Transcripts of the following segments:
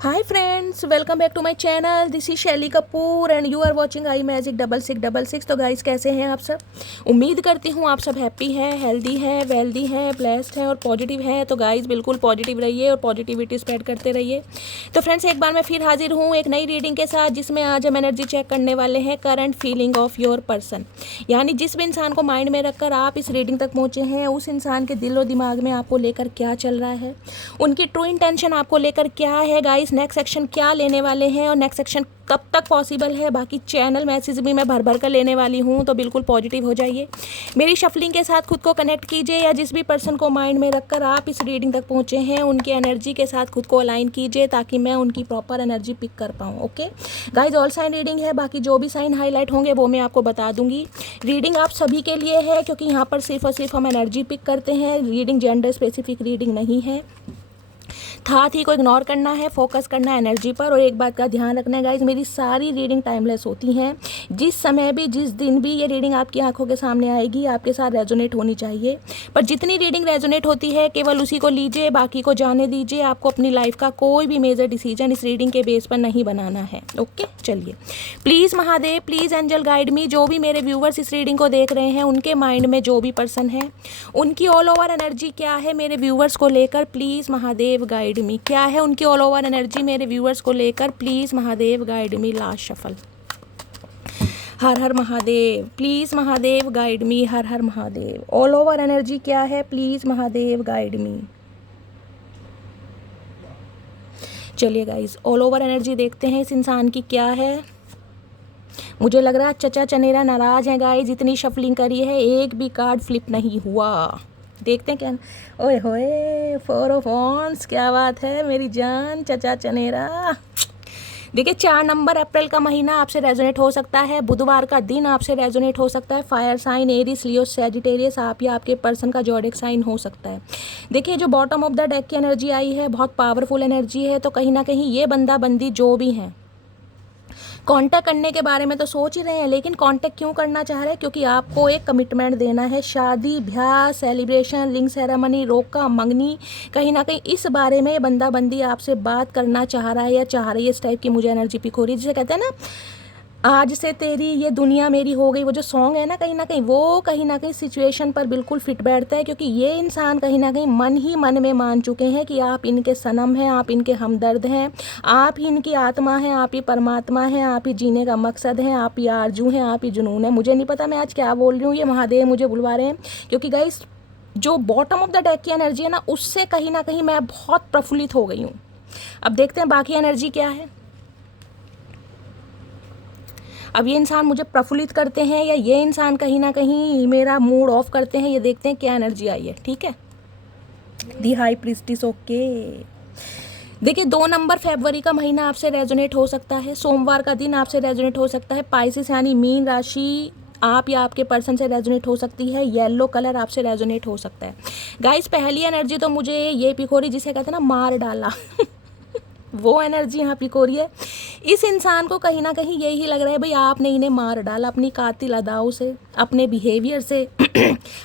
Hi friends, welcome back to my channel. This is Shaily Kapoor and you are watching I magic 6666। तो guys, कैसे हैं आप सब? उम्मीद करती हूँ आप सब हैप्पी हैं, हेल्दी हैं, वेल्दी हैं, ब्लेस्ड हैं और पॉजिटिव हैं। तो गाइस, बिल्कुल पॉजिटिव रहिए और पॉजिटिविटी स्प्रेड करते रहिए। तो फ्रेंड्स, एक बार मैं फिर हाजिर हूँ एक नई रीडिंग के साथ, जिसमें आज हम एनर्जी चेक करने वाले हैं current feeling of your person. यानी जिस भी इंसान को माइंड में रखकर आप इस रीडिंग तक पहुँचे हैं, उस इंसान के दिल और दिमाग में आपको लेकर क्या चल रहा है, उनकी ट्रू इंटेंशन आपको लेकर क्या है। गाइस, नेक्स्ट सेक्शन क्या लेने वाले हैं और नेक्स्ट सेक्शन कब तक पॉसिबल है, बाकी चैनल मैसेज भी मैं भर भर कर लेने वाली हूँ। तो बिल्कुल पॉजिटिव हो जाइए, मेरी शफलिंग के साथ खुद को कनेक्ट कीजिए, या जिस भी पर्सन को माइंड में रखकर आप इस रीडिंग तक पहुँचे हैं, उनकी एनर्जी के साथ खुद को अलाइन कीजिए, ताकि मैं उनकी प्रॉपर एनर्जी पिक कर पाऊँ। Okay guys, all sign reading है, बाकी जो भी साइन हाईलाइट होंगे वो मैं आपको बता दूंगी। रीडिंग आप सभी के लिए है, क्योंकि यहाँ पर सिर्फ और सिर्फ हम एनर्जी पिक करते हैं। रीडिंग जेंडर स्पेसिफिक रीडिंग नहीं है। था थी को इग्नोर करना है, फोकस करना है एनर्जी पर। और एक बात का ध्यान रखना है गाइज, मेरी सारी रीडिंग टाइमलेस होती हैं। जिस समय भी, जिस दिन भी ये रीडिंग आपकी आंखों के सामने आएगी, आपके साथ रेजोनेट होनी चाहिए। पर जितनी रीडिंग रेजोनेट होती है, केवल उसी को लीजिए, बाकी को जाने दीजिए। आपको अपनी लाइफ का कोई भी मेजर डिसीजन इस रीडिंग के बेस पर नहीं बनाना है। ओके, चलिए। Please Mahadev, please angel guide me. जो भी मेरे व्यूवर्स इस रीडिंग को देख रहे हैं, उनके माइंड में जो भी पर्सन है, उनकी ऑल ओवर एनर्जी क्या है मेरे व्यूवर्स को लेकर, प्लीज़ महादेव गाइड मी। क्या है उनकी ऑल ओवर एनर्जी मेरे व्यूवर्स को लेकर, please Mahadev guide me. Last shuffle. Her her Mahadev, please Mahadev guide me. Her her Mahadev, all over energy क्या है, प्लीज़ महादेव गाइड मी। चलिए गाइस, ऑल ओवर एनर्जी देखते हैं इस इंसान की क्या है। मुझे लग रहा है चचा चनेरा नाराज हैं गाइस, इतनी शफलिंग करी है, एक भी कार्ड फ्लिप नहीं हुआ। देखते हैं क्या। ओए होए, 4 ऑफ वॉन्ड्स, क्या बात है मेरी जान चचा चनेरा। देखिए, 4 नंबर अप्रैल का महीना आपसे रेजोनेट हो सकता है। बुधवार का दिन आपसे रेजोनेट हो सकता है। फायर साइन एरीज, लियो, सैजिटेरियस, आप या आपके पर्सन का जॉडिक साइन हो सकता है। देखिए, जो बॉटम ऑफ द डेक की एनर्जी आई है, बहुत पावरफुल एनर्जी है। तो कहीं ना कहीं ये बंदा बंदी जो भी हैं, कांटेक्ट करने के बारे में तो सोच ही रहे हैं, लेकिन कांटेक्ट क्यों करना चाह रहे हैं? क्योंकि आपको एक कमिटमेंट देना है। शादी, ब्याह, सेलिब्रेशन, रिंग सेरेमनी, रोका, मंगनी, कहीं ना कहीं इस बारे में बंदा बंदी आपसे बात करना चाह रहा है या चाह रही है। इस टाइप की मुझे एनर्जी पिक हो रही है, जिसे कहते हैं ना, आज से तेरी ये दुनिया मेरी हो गई। वो जो सॉन्ग है ना, कहीं वो कहीं ना कहीं सिचुएशन पर बिल्कुल फिट बैठता है। क्योंकि ये इंसान कहीं ना कहीं मन ही मन में मान चुके हैं कि आप इनके सनम हैं, आप इनके हमदर्द हैं, आप ही इनकी आत्मा हैं, आप ही परमात्मा हैं, आप ही जीने का मकसद हैं, आप ही आरजू हैं, आप ही जुनून है। मुझे नहीं पता मैं आज क्या बोल रही हूँ, ये महादेव मुझे बुलवा रहे हैं। क्योंकि गाइस, जो बॉटम ऑफ द डेक की एनर्जी है ना, उससे कहीं ना कहीं मैं बहुत प्रफुल्लित हो गई हूँ। अब देखते हैं बाकी एनर्जी क्या है। अब ये इंसान मुझे प्रफुल्लित करते हैं या ये इंसान कहीं ना कहीं मेरा मूड ऑफ करते हैं, ये देखते हैं क्या एनर्जी आई है। ठीक है, दी हाई प्रीस्टिस। ओके, देखिए, 2 नंबर फरवरी का महीना आपसे रेजोनेट हो सकता है। सोमवार का दिन आपसे रेजोनेट हो सकता है। पाइसिस यानी मीन राशि आप या आपके पर्सन से रेजोनेट हो सकती है। येलो कलर आपसे रेजोनेट हो सकता है। गाइस, पहली एनर्जी तो मुझे ये पिक हो रही, जिसे कहते हैं ना मार डाला वो एनर्जी यहाँ पिक हो रही है। इस इंसान को कहीं ना कहीं यही लग रहा है, भाई आपने इन्हें मार डाला अपनी कातिल अदाओं से, अपने बिहेवियर से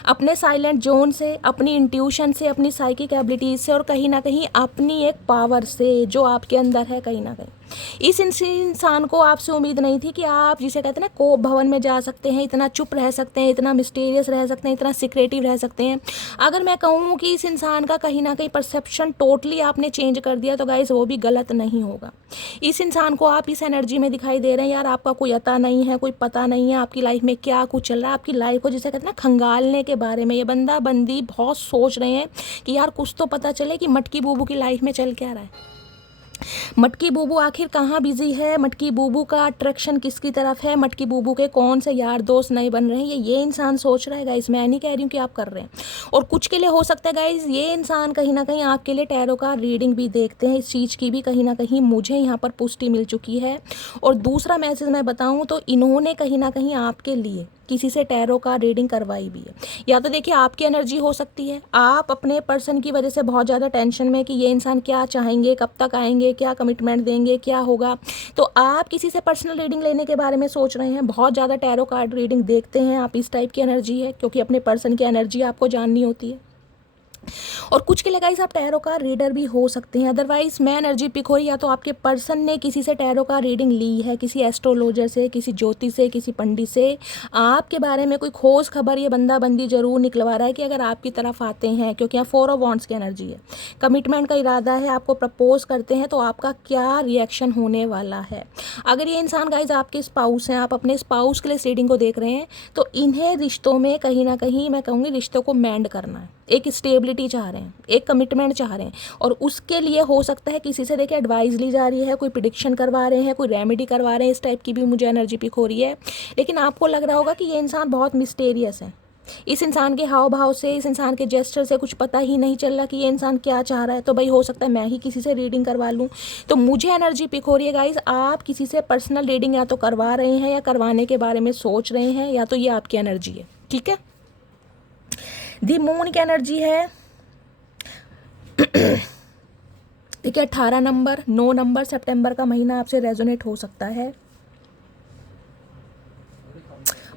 अपने साइलेंट जोन से, अपनी इंट्यूशन से, अपनी साइकिक एबिलिटीज से, और कहीं ना कहीं अपनी एक पावर से जो आपके अंदर है। कहीं ना कहीं इस इंसान को आपसे उम्मीद नहीं थी कि आप, जिसे कहते हैं ना, कोप भवन में जा सकते हैं, इतना चुप रह सकते हैं, इतना मिस्टीरियस रह सकते हैं, इतना सिक्रेटिव रह सकते हैं। अगर मैं कहूँ कि इस इंसान का कहीं ना कहीं परसेप्शन टोटली आपने चेंज कर दिया, तो गाइस वो भी गलत नहीं होगा। इस इंसान को आप इस एनर्जी में दिखाई दे रहे हैं, यार आपका कोई अता नहीं है, कोई पता नहीं है आपकी लाइफ में क्या कुछ चल रहा है। आपकी लाइफ को, जिसे कहते हैं ना, खंगालने के बारे में ये बंदा बंदी बहुत सोच रहे हैं कि यार कुछ तो पता चले कि मटकी बूबू की लाइफ में चल क्या रहा है। मटकी बूबू आखिर कहाँ बिजी है, मटकी बूबू का अट्रैक्शन किसकी तरफ है, मटकी बूबू के कौन से यार दोस्त नए बन रहे हैं, ये इंसान सोच रहा है गाइस। मैं नहीं कह रही हूँ कि आप कर रहे हैं। और कुछ के लिए हो सकता है गाइस, ये इंसान कहीं ना कहीं आपके लिए टैरो का रीडिंग भी देखते हैं। इस चीज़ की भी कहीं ना कहीं मुझे यहाँ पर पुष्टि मिल चुकी है। और दूसरा मैसेज मैं बताऊँ तो, इन्होंने कहीं ना कहीं आपके लिए किसी से टैरो का रीडिंग करवाई भी है। या तो देखिए, आपकी एनर्जी हो सकती है, आप अपने पर्सन की वजह से बहुत ज़्यादा टेंशन में कि ये इंसान क्या चाहेंगे, कब तक आएंगे, क्या कमिटमेंट देंगे, क्या होगा। तो आप किसी से पर्सनल रीडिंग लेने के बारे में सोच रहे हैं, बहुत ज़्यादा टैरो कार्ड रीडिंग देखते हैं आप। इस टाइप की एनर्जी है, क्योंकि अपने पर्सन की एनर्जी आपको जाननी होती है। और कुछ के लिए गाइस आप टैरो का रीडर भी हो सकते हैं। अदरवाइज मैं एनर्जी पिक हो रही, या तो आपके पर्सन ने किसी से टैरो का रीडिंग ली है, किसी एस्ट्रोलॉजर से, किसी ज्योतिष से, किसी पंडित से, आपके बारे में कोई खोज खबर ये बंदा बंदी जरूर निकलवा रहा है कि अगर आपकी तरफ आते हैं, क्योंकि यहाँ 4 ऑफ वॉन्ड्स की एनर्जी है, कमिटमेंट का इरादा है, आपको प्रपोज करते हैं तो आपका क्या रिएक्शन होने वाला है। अगर ये इंसान गाइज आपके स्पाउस हैं, आप अपने स्पाउस के लिए रीडिंग को देख रहे हैं, तो इन्हें रिश्तों में कहीं ना कहीं मैं कहूँगी रिश्तों को मेंड करना है, एक स्टेबिलिटी चाह रहे हैं, एक कमिटमेंट चाह रहे हैं, और उसके लिए हो सकता है किसी से देखिए एडवाइस ली जा रही है, कोई प्रिडिक्शन करवा रहे हैं, कोई रेमेडी करवा रहे हैं, इस टाइप की भी मुझे एनर्जी पिक हो रही है। लेकिन आपको लग रहा होगा कि ये इंसान बहुत मिस्टेरियस है, इस इंसान के हाव भाव से, इस इंसान के जेस्चर से कुछ पता ही नहीं चल रहा कि ये इंसान क्या चाह रहा है। तो भाई हो सकता है मैं ही किसी से रीडिंग करवा लूँ। तो मुझे एनर्जी पिक हो रही है गाइज, आप किसी से पर्सनल रीडिंग या तो करवा रहे हैं या करवाने के बारे में सोच रहे हैं, या तो ये आपकी एनर्जी है, ठीक है। दी मून की एनर्जी है देखिए 18 नंबर, 9 नंबर, सितंबर का महीना आपसे रेजोनेट हो सकता है।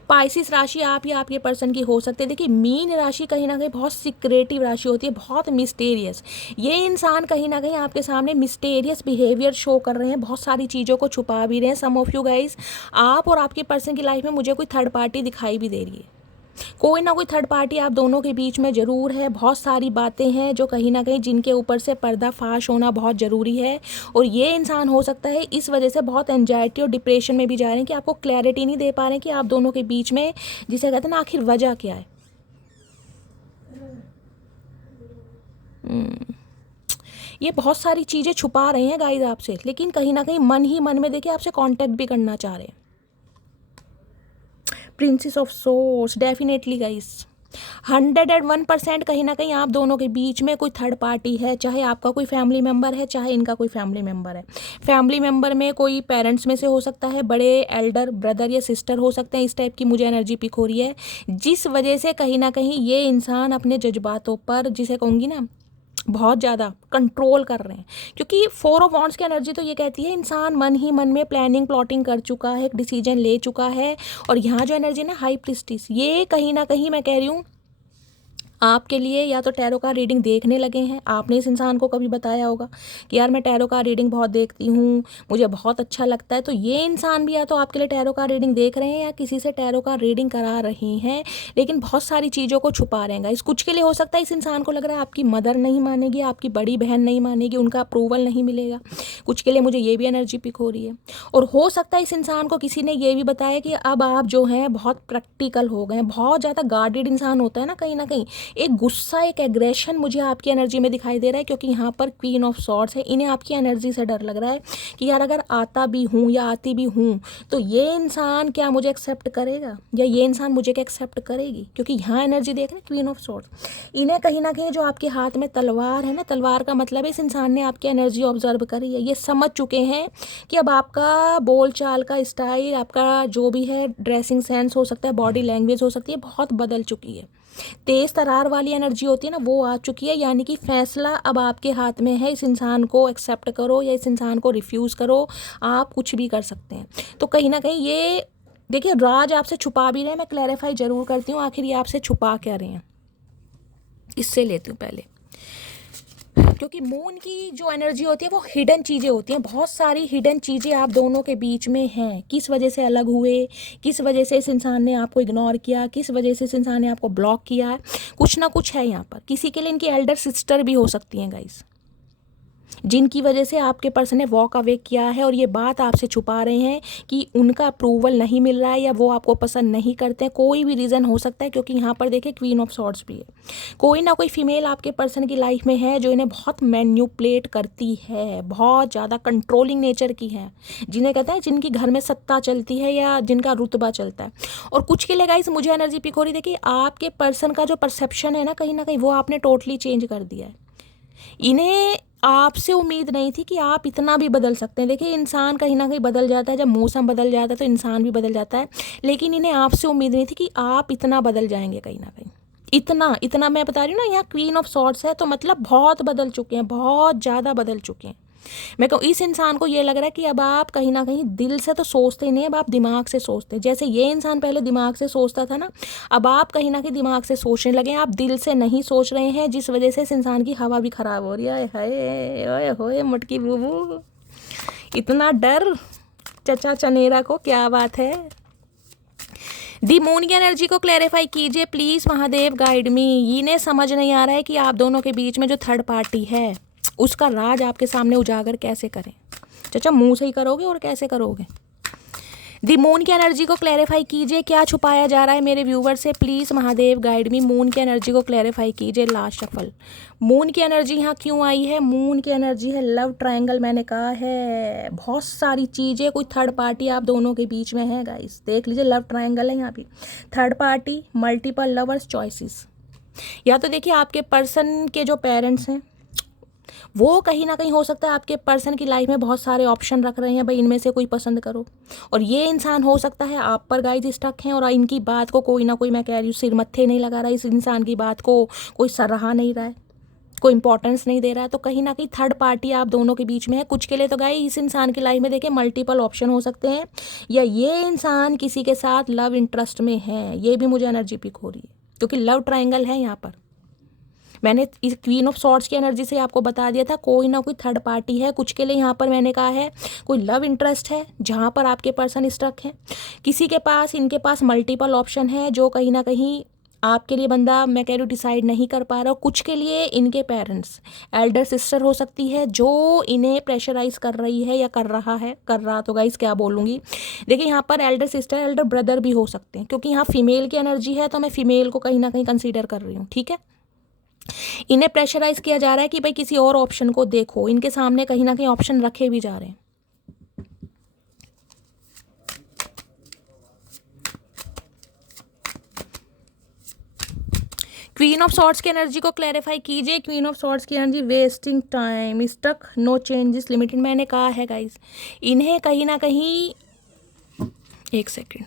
पाइसिस राशि आप या आपके पर्सन की हो सकती है। देखिए मीन राशि कहीं ना कहीं बहुत सीक्रेटिव राशि होती है, बहुत मिस्टेरियस। ये इंसान कहीं ना कहीं आपके सामने मिस्टेरियस बिहेवियर शो कर रहे हैं, बहुत सारी चीज़ों को छुपा भी रहे हैं। सम ऑफ यू गाइस, आप और आपके पर्सन की लाइफ में मुझे कोई थर्ड पार्टी दिखाई भी दे रही है, कोई ना कोई थर्ड पार्टी आप दोनों के बीच में ज़रूर है। बहुत सारी बातें हैं जो कहीं ना कहीं जिनके ऊपर से पर्दाफाश होना बहुत ज़रूरी है। और ये इंसान हो सकता है इस वजह से बहुत एंजाइटी और डिप्रेशन में भी जा रहे हैं कि आपको क्लैरिटी नहीं दे पा रहे हैं कि आप दोनों के बीच में, जिसे कहते हैं ना, आखिर वजह क्या है। ये बहुत सारी चीज़ें छुपा रहे हैं गाइस आपसे, लेकिन कहीं ना कहीं मन ही मन में देखिए आपसे कांटेक्ट भी करना चाह रहे हैं। Princess of source, definitely guys 101% कहीं ना कहीं आप दोनों के बीच में कोई थर्ड पार्टी है, चाहे आपका कोई फैमिली मेम्बर है, चाहे इनका कोई फैमिली मेम्बर है। फैमिली मेम्बर में कोई पेरेंट्स में से हो सकता है, बड़े एल्डर ब्रदर या सिस्टर हो सकते हैं। इस टाइप की मुझे एनर्जी पिक हो रही है, जिस वजह से कहीं ना कहीं ये इंसान अपने जज्बातों पर, जिसे कहूँगी ना, बहुत ज़्यादा कंट्रोल कर रहे हैं। क्योंकि 4 ऑफ वॉन्ड्स की एनर्जी तो ये कहती है इंसान मन ही मन में प्लानिंग प्लॉटिंग कर चुका है, एक डिसीजन ले चुका है। और यहाँ जो एनर्जी है ना, हाई प्रीस्टिस, ये कहीं ना कहीं मैं कह रही हूँ आपके लिए या तो टैरो का रीडिंग देखने लगे हैं। आपने इस इंसान को कभी बताया होगा कि यार मैं टैरो का रीडिंग बहुत देखती हूँ, मुझे बहुत अच्छा लगता है। तो ये इंसान भी या तो आपके लिए टैरो का रीडिंग देख रहे हैं या किसी से टैरो का रीडिंग करा रहे हैं, लेकिन बहुत सारी चीज़ों को छुपा रहे हैं। इस कुछ के लिए हो सकता है इस इंसान को लग रहा है आपकी मदर नहीं मानेगी, आपकी बड़ी बहन नहीं मानेगी, उनका अप्रूवल नहीं मिलेगा। कुछ के लिए मुझे ये भी एनर्जी पिक हो रही है। और हो सकता है इस इंसान को किसी ने ये भी बताया कि अब आप जो हैं बहुत प्रैक्टिकल हो गए हैं, बहुत ज़्यादा गार्डेड इंसान होता है ना कहीं एक गुस्सा, एक एग्रेशन मुझे आपकी एनर्जी में दिखाई दे रहा है। क्योंकि यहाँ पर क्वीन ऑफ सॉर्ड्स है, इन्हें आपकी एनर्जी से डर लग रहा है कि यार अगर आता भी हूँ या आती भी हूँ तो ये इंसान क्या मुझे एक्सेप्ट करेगा, या ये इंसान मुझे क्या एक्सेप्ट करेगी। क्योंकि यहाँ एनर्जी देख रहे हैं क्वीन ऑफ सॉर्ड्स, इन्हें कहीं ना कहीं जो आपके हाथ में तलवार है ना, तलवार का मतलब है इस इंसान ने आपकी एनर्जी ऑब्जर्व करी है, ये समझ चुके हैं कि अब आपका बोल चाल का स्टाइल, आपका जो भी है ड्रेसिंग सेंस हो सकता है, बॉडी लैंग्वेज हो सकती है, बहुत बदल चुकी है। तेज तरार वाली एनर्जी होती है ना, वो आ चुकी है। यानी कि फैसला अब आपके हाथ में है, इस इंसान को एक्सेप्ट करो या इस इंसान को रिफ्यूज़ करो, आप कुछ भी कर सकते हैं। तो कहीं ना कहीं ये देखिए राज आपसे छुपा भी रहे हैं। मैं क्लैरिफाई जरूर करती हूँ आखिर ये आपसे छुपा क्या रहे हैं, इससे लेती हूँ पहले। क्योंकि मून की जो एनर्जी होती है वो हिडन चीज़ें होती हैं, बहुत सारी हिडन चीज़ें आप दोनों के बीच में हैं। किस वजह से अलग हुए, किस वजह से इस इंसान ने आपको इग्नोर किया, किस वजह से इस इंसान ने आपको ब्लॉक किया है, कुछ ना कुछ है यहाँ पर। किसी के लिए इनकी एल्डर सिस्टर भी हो सकती हैं गाइस, जिनकी वजह से आपके पर्सन ने वॉक अवे किया है और ये बात आपसे छुपा रहे हैं कि उनका अप्रूवल नहीं मिल रहा है या वो आपको पसंद नहीं करते हैं। कोई भी रीज़न हो सकता है, क्योंकि यहाँ पर देखिए क्वीन ऑफ सॉर्ड्स भी है। कोई ना कोई फीमेल आपके पर्सन की लाइफ में है जो इन्हें बहुत मैन्युपुलेट करती है, बहुत ज़्यादा कंट्रोलिंग नेचर की है, जिन्हें कहते हैं जिनकी घर में सत्ता चलती है या जिनका रुतबा चलता है। और कुछ के लिए गाइस मुझे एनर्जी पिक हो रही थी कि आपके पर्सन का जो परसेप्शन है ना कहीं वो आपने टोटली चेंज कर दिया है। इन्हें आपसे उम्मीद नहीं थी कि आप इतना भी बदल सकते हैं। देखिए इंसान कहीं ना कहीं बदल जाता है, जब मौसम बदल जाता है तो इंसान भी बदल जाता है, लेकिन इन्हें आपसे उम्मीद नहीं थी कि आप इतना बदल जाएंगे कहीं ना कहीं। इतना मैं बता रही हूँ ना, यहाँ क्वीन ऑफ सॉर्ड्स है तो मतलब बहुत बदल चुके हैं, बहुत ज़्यादा बदल चुके हैं। मैं कहूँ इस इंसान को ये लग रहा है कि अब आप कहीं ना कहीं दिल से तो सोचते नहीं, अब आप दिमाग से सोचते हैं। जैसे ये इंसान पहले दिमाग से सोचता था ना, अब आप कहीं ना कहीं दिमाग से सोचने लगे, आप दिल से नहीं सोच रहे हैं, जिस वजह से इस इंसान की हवा भी खराब हो रही है। हाय ओए होए मटकी बूबू, इतना डर चचा चनेरा को, क्या बात है। दी मून की एनर्जी को क्लैरिफाई कीजिए प्लीज महादेव, गाइड मी। इन्हें समझ नहीं आ रहा है कि आप दोनों के बीच में जो थर्ड पार्टी है उसका राज आपके सामने उजागर कैसे करें। चाचा मुंह से ही करोगे और कैसे करोगे। दी मून की एनर्जी को क्लैरिफाई कीजिए, क्या छुपाया जा रहा है मेरे व्यूवर से, please Mahadev guide me. Moon की एनर्जी को क्लैरिफाई कीजिए। Last shuffle. मून की एनर्जी यहाँ क्यों आई है, मून की एनर्जी है लव ट्रायंगल। मैंने कहा है बहुत सारी चीज़ें, कोई थर्ड पार्टी आप दोनों के बीच में है गाइस, देख लीजिए लव ट्रायंगल है यहाँ पे, third party, multiple lovers, choices. या तो देखिए आपके पर्सन के जो पेरेंट्स हैं वो कहीं ना कहीं हो सकता है आपके पर्सन की लाइफ में बहुत सारे ऑप्शन रख रहे हैं, भाई इनमें से कोई पसंद करो। और ये इंसान हो सकता है आप पर गाइस स्टक हैं और इनकी बात को कोई ना कोई, मैं कह रही हूँ, सिर मत्थे नहीं लगा रहा, इस इंसान की बात को कोई सराहा नहीं रहा है, कोई इंपॉर्टेंस नहीं दे रहा है। तो कहीं ना कहीं थर्ड पार्टी आप दोनों के बीच में है। कुछ के लिए तो गाइस इस इंसान की लाइफ में देखिए मल्टीपल ऑप्शन हो सकते हैं, या ये इंसान किसी के साथ लव इंटरेस्ट में है, ये भी मुझे एनर्जी पिक हो रही है, क्योंकि लव ट्रायंगल है यहाँ पर। मैंने इस क्वीन ऑफ सॉर्ड्स की एनर्जी से आपको बता दिया था कोई ना कोई थर्ड पार्टी है। कुछ के लिए यहाँ पर मैंने कहा है कोई लव इंटरेस्ट है जहाँ पर आपके पर्सन स्टक हैं, किसी के पास, इनके पास मल्टीपल ऑप्शन है जो कहीं ना कहीं आपके लिए बंदा, मैं कह रही हूँ, डिसाइड नहीं कर पा रहा। कुछ के लिए इनके पेरेंट्स, एल्डर सिस्टर हो सकती है जो इन्हें प्रेशराइज कर रही है या कर रहा है, कर रहा तो गाइस क्या बोलूँगी। देखिए यहाँ पर एल्डर सिस्टर, एल्डर ब्रदर भी हो सकते हैं, क्योंकि यहाँ फीमेल की एनर्जी है तो मैं फीमेल को कहीं ना कहीं कंसीडर कर रही हूँ, ठीक है। इन्हें प्रेशराइज किया जा रहा है कि भाई किसी और ऑप्शन को देखो, इनके सामने कहीं ना कहीं ऑप्शन रखे भी जा रहे हैं। क्वीन ऑफ सॉर्ड्स की एनर्जी को क्लैरिफाई कीजिए। क्वीन ऑफ सॉर्ड्स की energy wasting time, stuck, no changes, limited. मैंने कहा है गाइस इन्हें कहीं ना कहीं, एक सेकेंड,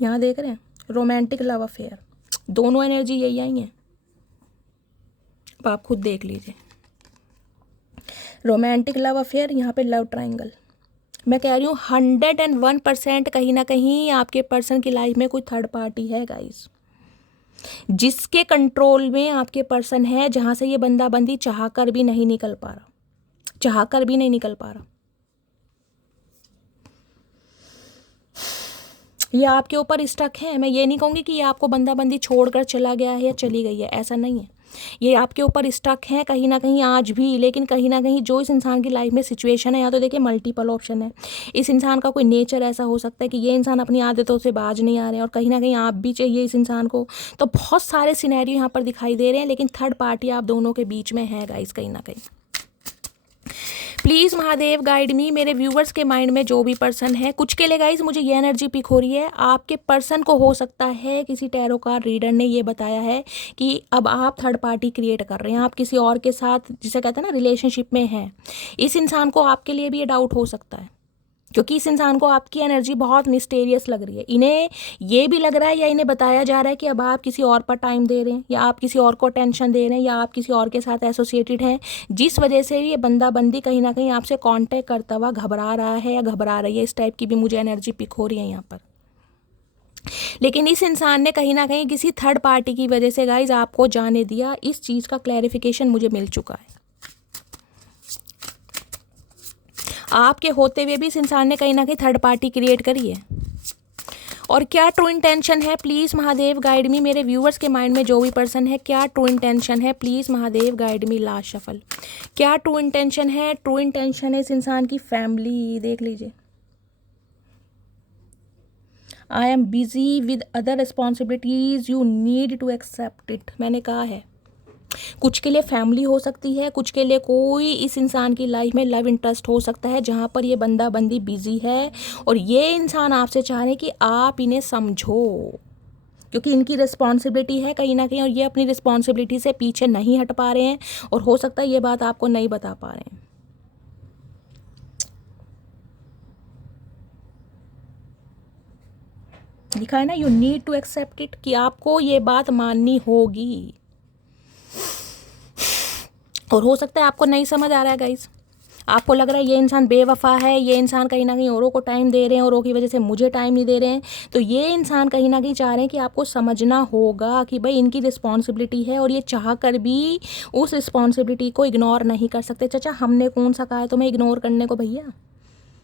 यहाँ देख रहे हैं रोमांटिक लव अफेयर, दोनों एनर्जी यही आई हैं, अब आप खुद देख लीजिए। रोमांटिक लव अफेयर, यहाँ पे लव ट्रायंगल। मैं कह रही हूँ 101% कहीं ना कहीं आपके पर्सन की लाइफ में कोई थर्ड पार्टी है गाइस, जिसके कंट्रोल में आपके पर्सन है, जहाँ से ये बंदा बंदी चाह कर भी नहीं निकल पा रहा, चाह कर भी नहीं निकल पा रहा। ये आपके ऊपर स्टक है। मैं ये नहीं कहूँगी कि ये आपको बंदा बंदी छोड़कर चला गया है या चली गई है, ऐसा नहीं है। ये आपके ऊपर स्टक है कहीं ना कहीं आज भी, लेकिन कहीं ना कहीं जो इस इंसान की लाइफ में सिचुएशन है, या तो देखिए मल्टीपल ऑप्शन है। इस इंसान का कोई नेचर ऐसा हो सकता है कि ये इंसान अपनी आदतों से बाज नहीं आ रहे हैं, और कहीं ना कहीं आप भी चाहिए इस इंसान को। तो बहुत सारे सिनेरियो यहाँ पर दिखाई दे रहे हैं, लेकिन थर्ड पार्टी आप दोनों के बीच में है गाइस कहीं ना कहीं। प्लीज़ महादेव गाइड मी, मेरे व्यूवर्स के माइंड में जो भी पर्सन है, कुछ के लिए गाइस मुझे ये एनर्जी पिक हो रही है, आपके पर्सन को हो सकता है किसी टैरो कार्ड रीडर ने ये बताया है कि अब आप थर्ड पार्टी क्रिएट कर रहे हैं, आप किसी और के साथ, जिसे कहते हैं ना, रिलेशनशिप में हैं। इस इंसान को आपके लिए भी ये डाउट हो सकता है, क्योंकि इस इंसान को आपकी एनर्जी बहुत मिस्टीरियस लग रही है। इन्हें ये भी लग रहा है या इन्हें बताया जा रहा है कि अब आप किसी और पर टाइम दे रहे हैं, या आप किसी और को टेंशन दे रहे हैं, या आप किसी और के साथ एसोसिएटेड हैं, जिस वजह से ये बंदा बंदी कहीं ना कहीं आपसे कांटेक्ट करता हुआ घबरा रहा है या घबरा रही है। इस टाइप की भी मुझे एनर्जी पिक हो रही है यहाँ पर। लेकिन इस इंसान ने कहीं ना कहीं किसी थर्ड पार्टी की वजह से गाइज आपको जाने दिया, इस चीज़ का क्लैरिफिकेशन मुझे मिल चुका है। आपके होते हुए भी इस इंसान ने कहीं ना कहीं थर्ड पार्टी क्रिएट करी है। और क्या ट्रू इंटेंशन है, प्लीज़ महादेव गाइड मी, मेरे व्यूवर्स के माइंड में जो भी पर्सन है, क्या ट्रू इंटेंशन है, please Mahadev guide me. Last shuffle, क्या ट्रू इंटेंशन है। ट्रू इंटेंशन है इस इंसान की फैमिली, देख लीजिए। I am busy with other responsibilities, you need to accept it. मैंने कहा है कुछ के लिए फैमिली हो सकती है, कुछ के लिए कोई इस इंसान की लाइफ में लव इंटरेस्ट हो सकता है, जहाँ पर ये बंदा बंदी बिजी है, और ये इंसान आपसे चाह रहे हैं कि आप इन्हें समझो, क्योंकि इनकी रिस्पॉन्सिबिलिटी है कहीं ना कहीं, और ये अपनी रिस्पॉन्सिबिलिटी से पीछे नहीं हट पा रहे हैं, और हो सकता है ये बात आपको नहीं बता पा रहे हैं। लिखा है ना, you need to accept it, कि आपको ये बात माननी होगी। और हो सकता है आपको नहीं समझ आ रहा है गाइस, आपको लग रहा है ये इंसान बेवफा है, ये इंसान कहीं ना कहीं औरों को टाइम दे रहे हैं, औरों की वजह से मुझे टाइम नहीं दे रहे हैं, तो ये इंसान कहीं ना कहीं चाह रहे हैं कि आपको समझना होगा कि भाई इनकी रिस्पॉन्सिबिलिटी है और ये चाह कर भी उस रिस्पॉन्सिबिलिटी को इग्नोर नहीं कर सकते। चाचा हमने कौन सा कहा है तुम्हें इग्नोर करने को भैया?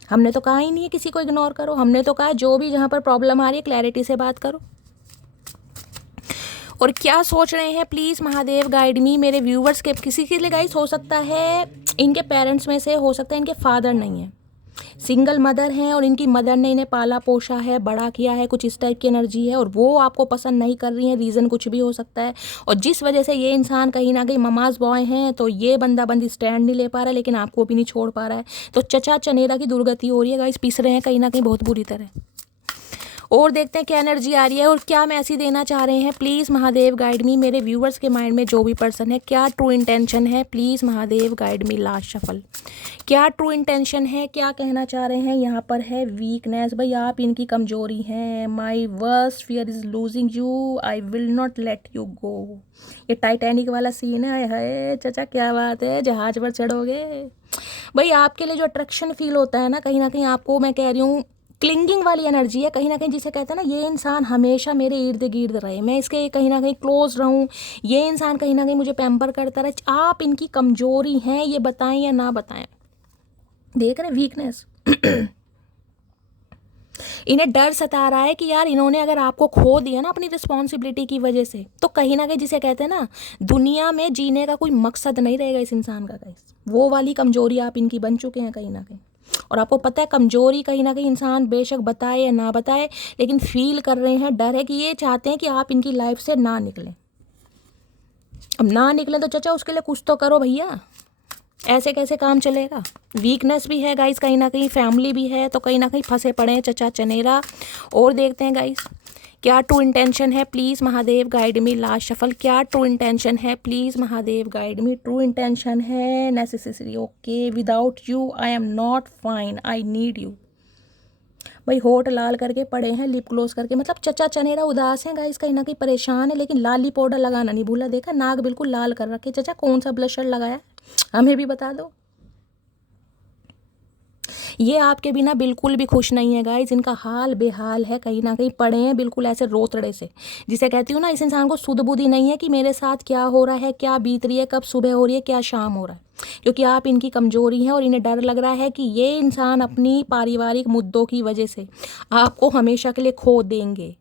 हमने तो कहा ही नहीं है किसी को इग्नोर करो, हमने तो कहा है जो भी जहाँ पर प्रॉब्लम आ रही है क्लैरिटी से बात करो। और क्या सोच रहे हैं प्लीज़ महादेव गाइड मी मेरे व्यूवर्स के किसी के लिए गाइस हो सकता है इनके पेरेंट्स में से हो सकता है इनके फादर नहीं है, सिंगल मदर हैं और इनकी मदर ने इन्हें पाला पोसा है, बड़ा किया है, कुछ इस टाइप की एनर्जी है और वो आपको पसंद नहीं कर रही है, रीज़न कुछ भी हो सकता है। और जिस वजह से ये इंसान कहीं ना कहीं ममाज बॉय हैं तो ये बंदा बंदी स्टैंड नहीं ले पा रहा है, लेकिन आपको भी नहीं छोड़ पा रहा है। तो चचा चनेरा की दुर्गति हो रही है गाइस, पिस रहे हैं कहीं ना कहीं बहुत बुरी तरह। और देखते हैं क्या एनर्जी आ रही है और क्या मैसेज देना चाह रहे हैं। प्लीज़ महादेव गाइड मी मेरे व्यूवर्स के माइंड में जो भी पर्सन है, क्या ट्रू इंटेंशन है, please Mahadev guide me last shuffle. क्या ट्रू इंटेंशन है, क्या कहना चाह रहे हैं। यहाँ पर है वीकनेस, भाई आप इनकी कमजोरी हैं। माई worst fear is losing you, I will not let you go. ये टाइटैनिक वाला सीन है, हाय चाचा क्या बात है, जहाज पर चढ़ोगे। भाई आपके लिए जो अट्रैक्शन फील होता है ना कहीं आपको, मैं कह रही हूँ क्लिंगिंग वाली एनर्जी है कहीं ना कहीं, जिसे कहते हैं ना ये इंसान हमेशा मेरे इर्द गिर्द रहे, मैं इसके कहीं ना कहीं क्लोज रहूं, ये इंसान कहीं ना कहीं मुझे पैम्पर करता रहे। आप इनकी कमजोरी हैं, ये बताएं या ना बताएं। देख रहे वीकनेस इन्हें डर सता रहा है कि यार इन्होंने अगर आपको खो दिया ना अपनी रिस्पॉन्सिबिलिटी की वजह से, तो कहीं ना कहीं जिसे कहते हैं ना दुनिया में जीने का कोई मकसद नहीं रहेगा इस इंसान का। गाइस वो वाली कमजोरी आप इनकी बन चुके हैं कहीं ना कहीं। और आपको पता है कमजोरी कहीं ना कहीं इंसान बेशक बताए या ना बताए, लेकिन फील कर रहे हैं, डर है कि ये चाहते हैं कि आप इनकी लाइफ से ना निकलें। अब ना निकले तो चाचा उसके लिए कुछ तो करो भैया, ऐसे कैसे काम चलेगा। वीकनेस भी है गाइस कहीं ना कहीं, फैमिली भी है, तो कहीं ना कहीं फंसे पड़े हैं चचा चनेरा। और देखते हैं गाइस क्या ट्रू इंटेंशन है, please Mahadev guide me last shuffle. क्या ट्रू इंटेंशन है, please Mahadev guide me. True intention है necessary, okay, without you I am not fine, I need you. भाई होठ लाल करके पड़े हैं, लिप क्लोज करके, मतलब चचा चनेरा उदास हैं गाइस, कहीं ना कहीं परेशान है, लेकिन लाली पाउडर लगाना नहीं भूला। देखा नाक बिल्कुल लाल कर रखे। चचा कौन सा ब्लशर लगाया हमें भी बता दो। ये आपके बिना बिल्कुल भी खुश नहीं है गाइस, इनका हाल बेहाल है, कहीं ना कहीं पड़े हैं बिल्कुल ऐसे रोतड़े से, जिसे कहती हूँ ना इस इंसान को सुध बुद्धि नहीं है कि मेरे साथ क्या हो रहा है, क्या बीत रही है, कब सुबह हो रही है, क्या शाम हो रहा है। क्योंकि आप इनकी कमजोरी हैं और इन्हें डर लग रहा है कि ये इंसान अपनी पारिवारिक मुद्दों की वजह से आपको हमेशा के लिए खो देंगे।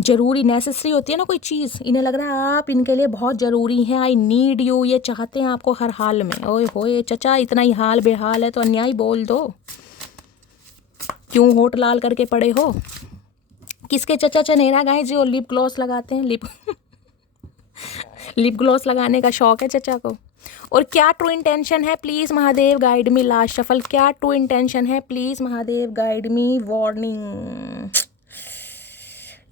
ज़रूरी नेसेसरी होती है ना कोई चीज़, इन्हें लग रहा है आप इनके लिए बहुत ज़रूरी हैं, आई नीड यू, ये चाहते हैं आपको हर हाल में। ओए होए चचा इतना ही हाल बेहाल है तो अन्याय बोल दो, क्यों होठ लाल करके पड़े हो। किसके चचा चनेरा गाए जो लिप ग्लॉस लगाते हैं, लिप ग्लॉस लगाने का शौक है चचा को। और क्या ट्रू इंटेंशन है, please Mahadev guide me last shuffle. क्या ट्रू इंटेंशन है, please Mahadev guide me. Warning,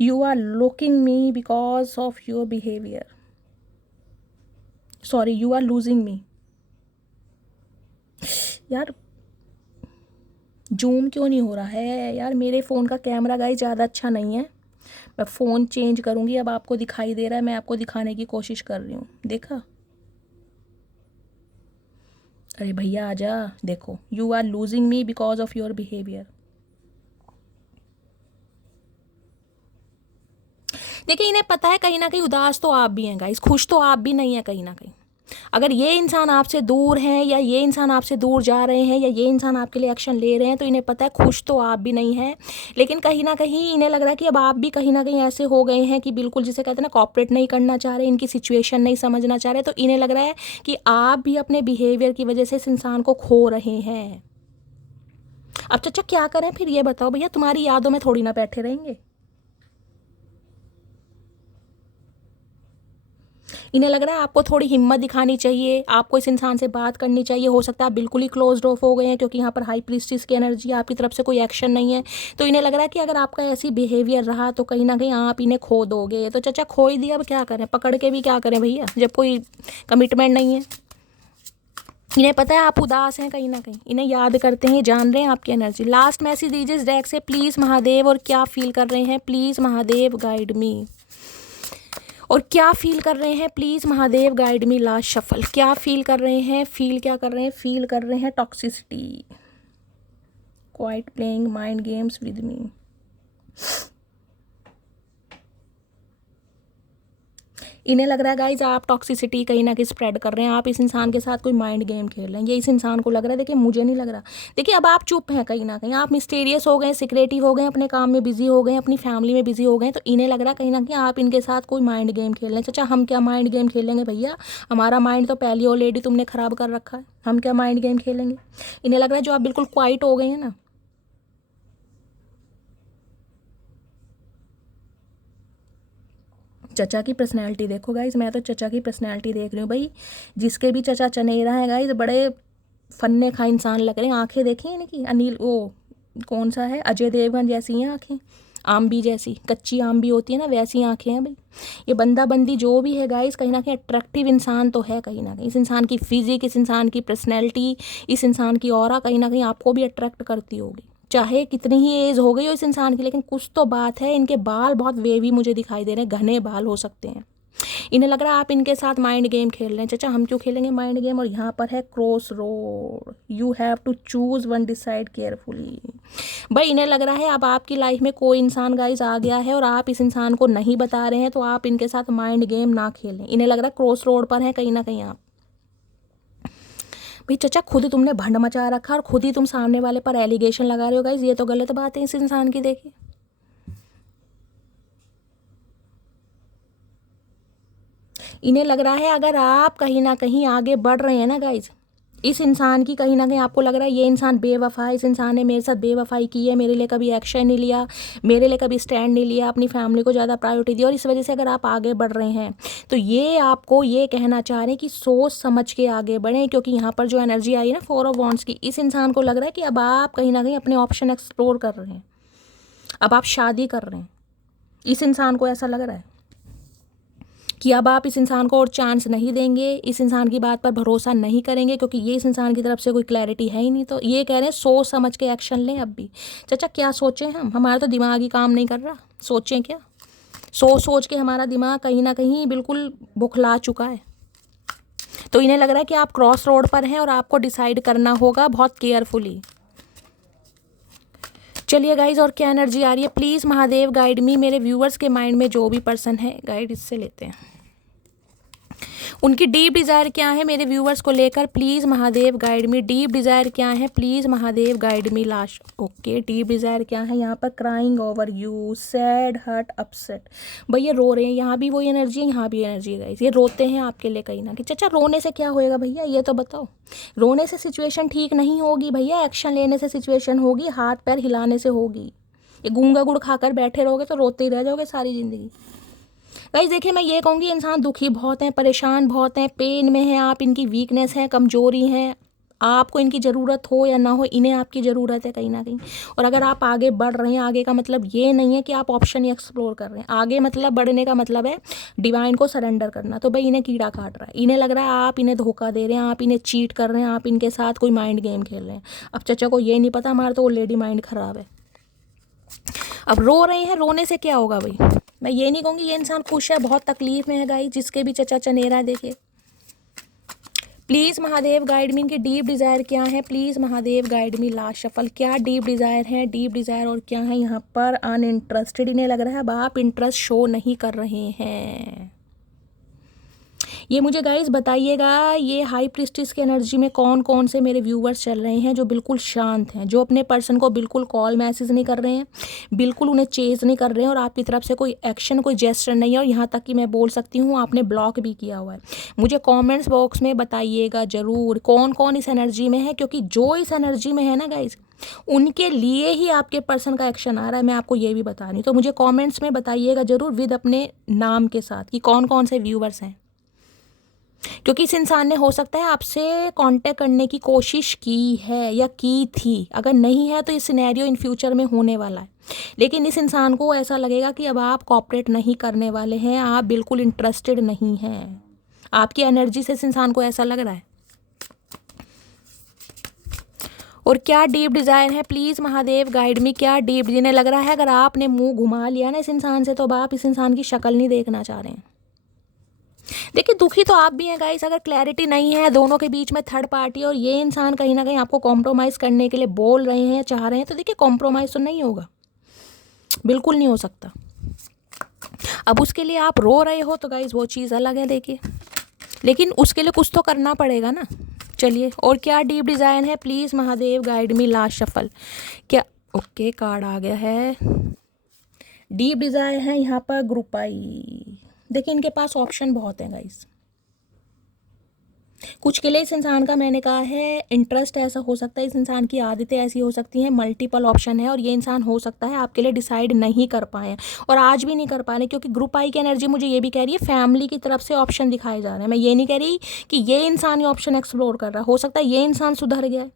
you are looking me because of your behavior, sorry you are losing me। यार जूम क्यों नहीं हो रहा है यार, मेरे फ़ोन का कैमरा गाइस ज़्यादा अच्छा नहीं है, मैं फ़ोन चेंज करूँगी। अब आपको दिखाई दे रहा है, मैं आपको दिखाने की कोशिश कर रही हूँ, देखा। अरे भैया आजा, देखो you are losing me because of your behaviour. देखिए इन्हें पता है कहीं ना कहीं उदास तो आप भी हैं गाइस, खुश तो आप भी नहीं है कहीं ना कहीं। अगर ये इंसान आपसे दूर हैं या ये इंसान आपसे दूर जा रहे हैं या ये इंसान आपके लिए एक्शन ले रहे हैं, तो इन्हें पता है खुश तो आप भी नहीं हैं, लेकिन कहीं ना कहीं इन्हें लग रहा है कि अब आप भी कहीं ना कहीं ऐसे हो गए हैं कि बिल्कुल जिसे कहते हैं ना कॉपरेट नहीं करना चाह रहे, इनकी सिचुएशन नहीं समझना चाह रहे। तो इन्हें लग रहा है कि आप भी अपने बिहेवियर की वजह से इस इंसान को खो रहे हैं। अब चाचा क्या करें फिर, ये बताओ भैया, तुम्हारी यादों में थोड़ी ना बैठे रहेंगे। इन्हें लग रहा है आपको थोड़ी हिम्मत दिखानी चाहिए, आपको इस इंसान से बात करनी चाहिए। हो सकता है आप बिल्कुल ही क्लोज्ड ऑफ हो गए हैं क्योंकि यहाँ पर हाई प्रीस्टिस की एनर्जी, आपकी तरफ से कोई एक्शन नहीं है। तो इन्हें लग रहा है कि अगर आपका ऐसी बिहेवियर रहा तो कहीं ना कहीं आप इन्हें खो दोगे। तो चाचा खो ही दिया, अब क्या करें, पकड़ के भी क्या करें भैया, जब कोई कमिटमेंट नहीं है। इन्हें पता है आप उदास हैं कहीं ना कहीं, इन्हें याद करते हैं, जान रहे हैं आपकी एनर्जी। लास्ट मैसेज दीजिए इस डेक से प्लीज़ महादेव, और क्या फील कर रहे हैं प्लीज़ महादेव गाइड मी। और क्या फील कर रहे हैं please Mahadev guide me last shuffle. क्या फील कर रहे हैं, क्या कर रहे हैं, फील कर रहे हैं toxicity, quite playing mind games with me. इन्हें लग रहा है गाइज आप टॉक्सिसिटी कहीं ना कहीं स्प्रेड कर रहे हैं, आप इस इंसान के साथ कोई माइंड गेम खेल रहे हैं, ये इस इंसान को लग रहा है। देखिए मुझे नहीं लग रहा। देखिए अब आप चुप हैं, कहीं ना कहीं आप मिस्टीरियस हो गए, सिक्रेटिव हो गए, अपने काम में बिजी हो गए, अपनी फैमिली में बिजी हो गए, तो इन्हें लग रहा है कहीं ना कहीं आप इनके साथ कोई माइंड गेम खेल रहे हैं। चाचा हम क्या माइंड गेम खेलेंगे भैया, हमारा माइंड तो पहली ऑलरेडी तुमने ख़राब कर रखा है, हम क्या माइंड गेम खेलेंगे। इन्हें लग रहा है जो आप बिल्कुल क्वाइट हो गए हैं ना, चचा की पर्सनैलिटी देखो गाइज, मैं तो चचा की पर्सनैलिटी देख रही हूँ भाई। जिसके भी चचा चनेरा है गाइज, बड़े फन्ने खा इंसान लग रहे हैं। आंखें देखी इनकी, अनिल वो कौन सा है, अजय देवगन जैसी हैं आंखें, आम्बी जैसी, कच्ची आम्बी होती है ना, वैसी आंखें हैं भाई। ये बंदा बंदी जो भी है गाइज, कहीं ना कहीं अट्रैक्टिव इंसान तो है कहीं ना कहीं। इस इंसान की फिजिक, इस इंसान की पर्सनैलिटी, इस इंसान की ऑरा कहीं ना कहीं आपको भी अट्रैक्ट करती होगी, चाहे कितनी ही एज हो गई हो इस इंसान की। लेकिन कुछ तो बात है, इनके बाल बहुत वेवी मुझे दिखाई दे रहे हैं, घने बाल हो सकते हैं। इन्हें लग रहा है आप इनके साथ माइंड गेम खेल रहे हैं। चाचा हम क्यों खेलेंगे माइंड गेम। और यहाँ पर है cross road, you have to choose one, decide carefully. भाई इन्हें लग रहा है अब आपकी लाइफ में कोई इंसान गाइज आ गया है और आप इस इंसान को नहीं बता रहे हैं, तो आप इनके साथ माइंड गेम ना खेलें। इन्हें लग रहा है क्रॉस रोड पर है कहीं ना कहीं आप। भाई चचा खुद तुमने भंड मचा रखा और खुद ही तुम सामने वाले पर एलिगेशन लगा रहे हो गाइज, ये तो गलत बात है इस इंसान की। देखिए इन्हें लग रहा है अगर आप कहीं ना कहीं आगे बढ़ रहे हैं ना गाइज, इस इंसान की कहीं ना कहीं आपको लग रहा है ये इंसान बेवफा है, इस इंसान ने मेरे साथ बेवफाई की है, मेरे लिए कभी एक्शन नहीं लिया, मेरे लिए कभी स्टैंड नहीं लिया, अपनी फैमिली को ज़्यादा प्रायोरिटी दी, और इस वजह से अगर आप आगे बढ़ रहे हैं तो ये आपको ये कहना चाह रहे हैं कि सोच समझ के आगे बढ़ें। क्योंकि यहाँ पर जो एनर्जी आई है ना 4 ऑफ वॉन्ड्स की, इस इंसान को लग रहा है कि अब आप कहीं ना कहीं अपने ऑप्शन एक्सप्लोर कर रहे हैं, अब आप शादी कर रहे हैं। इस इंसान को ऐसा लग रहा है कि अब आप इस इंसान को और चांस नहीं देंगे, इस इंसान की बात पर भरोसा नहीं करेंगे, क्योंकि ये इस इंसान की तरफ से कोई क्लैरिटी है ही नहीं। तो ये कह रहे हैं सोच समझ के एक्शन लें अब भी। चाचा क्या सोचें हम, हमारा तो दिमाग ही काम नहीं कर रहा, सोचें क्या। सोच सोच के हमारा दिमाग कहीं ना कहीं बिल्कुल बुखला चुका है। तो इन्हें लग रहा है कि आप क्रॉस रोड पर हैं और आपको डिसाइड करना होगा बहुत केयरफुली। चलिए गाइज और क्या एनर्जी आ रही है प्लीज़ महादेव गाइड मी। मेरे व्यूअर्स के माइंड में जो भी पर्सन है गाइड, इससे लेते हैं, उनकी डीप डिज़ायर क्या है मेरे व्यूअर्स को लेकर, please Mahadev guide me. Deep desire क्या है please Mahadev guide me last. Okay deep desire क्या है यहाँ पर, crying over you, sad, hurt, upset. भैया रो रहे हैं, यहाँ भी वही एनर्जी है, यहाँ भी एनर्जी है गाइस, ये रोते हैं आपके लिए कहीं ना कहीं। चाचा रोने से क्या होएगा भैया, ये तो बताओ। रोने से सिचुएशन ठीक नहीं होगी भैया, एक्शन लेने से सिचुएशन होगी, हाथ पैर हिलाने से होगी। ये गूंगा गुड़ खाकर बैठे रहोगे तो रोते ही रह जाओगे सारी ज़िंदगी। गाइस देखिए मैं ये कहूँगी इंसान दुखी बहुत हैं, परेशान बहुत हैं, पेन में हैं आप, इनकी वीकनेस है, कमजोरी है, आपको इनकी ज़रूरत हो या ना हो, इन्हें आपकी ज़रूरत है कहीं ना कहीं। और अगर आप आगे बढ़ रहे हैं, आगे का मतलब ये नहीं है कि आप ऑप्शन ही एक्सप्लोर कर रहे हैं, आगे मतलब बढ़ने का मतलब है डिवाइन को सरेंडर करना। तो भाई इन्हें कीड़ा काट रहा है, इन्हें लग रहा है आप इन्हें धोखा दे रहे हैं, आप इन्हें चीट कर रहे हैं, आप इनके साथ कोई माइंड गेम खेल रहे हैं। अब चचा को ये नहीं पता हमारा तो ऑलरेडी माइंड ख़राब है। अब रो रहे हैं, रोने से क्या होगा भाई, मैं ये नहीं कहूँगी ये इंसान खुश है, बहुत तकलीफ में है गाइस, जिसके भी चचा चनेरा है। देखिए प्लीज़ महादेव गाइड मी, इनकी डीप डिज़ायर क्या है please Mahadev guide me last shuffle. क्या डीप डिज़ायर है, डीप डिज़ायर और क्या है यहाँ पर, अनइंटरेस्टेड। इन्हें लग रहा है अब आप इंटरेस्ट शो नहीं कर रहे हैं। ये मुझे गाइस बताइएगा, ये हाई प्रिस्टिस की एनर्जी में कौन कौन से मेरे व्यूवर्स चल रहे हैं जो बिल्कुल शांत हैं, जो अपने पर्सन को बिल्कुल कॉल मैसेज नहीं कर रहे हैं, बिल्कुल उन्हें चेज नहीं कर रहे हैं, और आपकी तरफ से कोई एक्शन, कोई जेस्चर नहीं है, और यहाँ तक कि मैं बोल सकती हूँ आपने ब्लॉक भी किया हुआ है। मुझे कॉमेंट्स बॉक्स में बताइएगा ज़रूर कौन कौन इस एनर्जी में है, क्योंकि जो इस एनर्जी में है ना गाइज, उनके लिए ही आपके पर्सन का एक्शन आ रहा है, मैं आपको ये भी बता रही हूँ। तो मुझे कॉमेंट्स में बताइएगा ज़रूर विद अपने नाम के साथ कि कौन कौन से व्यूवर्स हैं, क्योंकि इस इंसान ने हो सकता है आपसे कांटेक्ट करने की कोशिश की है या की थी, अगर नहीं है तो ये सिनेरियो इन फ्यूचर में होने वाला है। लेकिन इस इंसान को ऐसा लगेगा कि अब आप कॉपरेट नहीं करने वाले हैं, आप बिल्कुल इंटरेस्टेड नहीं हैं, आपकी एनर्जी से इस इंसान को ऐसा लग रहा है। और क्या डीप डिज़ायर है प्लीज़ महादेव गाइड मी, क्या डीप, जिन्हें लग रहा है अगर आपने मुंह घुमा लिया ना इस इंसान से तो अब आप इस इंसान की शक्ल नहीं देखना चाह रहे हैं। देखिए दुखी तो आप भी हैं गाइस, अगर क्लैरिटी नहीं है दोनों के बीच में थर्ड पार्टी और ये इंसान कहीं ना कहीं आपको कॉम्प्रोमाइज़ करने के लिए बोल रहे हैं, चाह रहे हैं, तो देखिए कॉम्प्रोमाइज़ तो नहीं होगा, बिल्कुल नहीं हो सकता। अब उसके लिए आप रो रहे हो तो गाइस वो चीज़ अलग है देखिए, लेकिन उसके लिए कुछ तो करना पड़ेगा ना। चलिए, और क्या डीप डिज़ाइन है, please Mahadev guide me last shuffle. क्या ओके कार्ड आ गया है, डीप डिज़ाइन है यहाँ पर ग्रुप आई। देखिए इनके पास ऑप्शन बहुत हैं गाइस, कुछ के लिए इस इंसान का मैंने कहा है इंटरेस्ट ऐसा हो सकता है, इस इंसान की आदतें ऐसी हो सकती हैं, मल्टीपल ऑप्शन है, और ये इंसान हो सकता है आपके लिए डिसाइड नहीं कर पाए और आज भी नहीं कर पा रहे, क्योंकि ग्रुप आई की एनर्जी मुझे ये भी कह रही है फैमिली की तरफ से ऑप्शन दिखाए जा रहे हैं। मैं ये नहीं कह रही कि ये इंसान ये ऑप्शन एक्सप्लोर कर रहा है, हो सकता है ये इंसान सुधर गया है,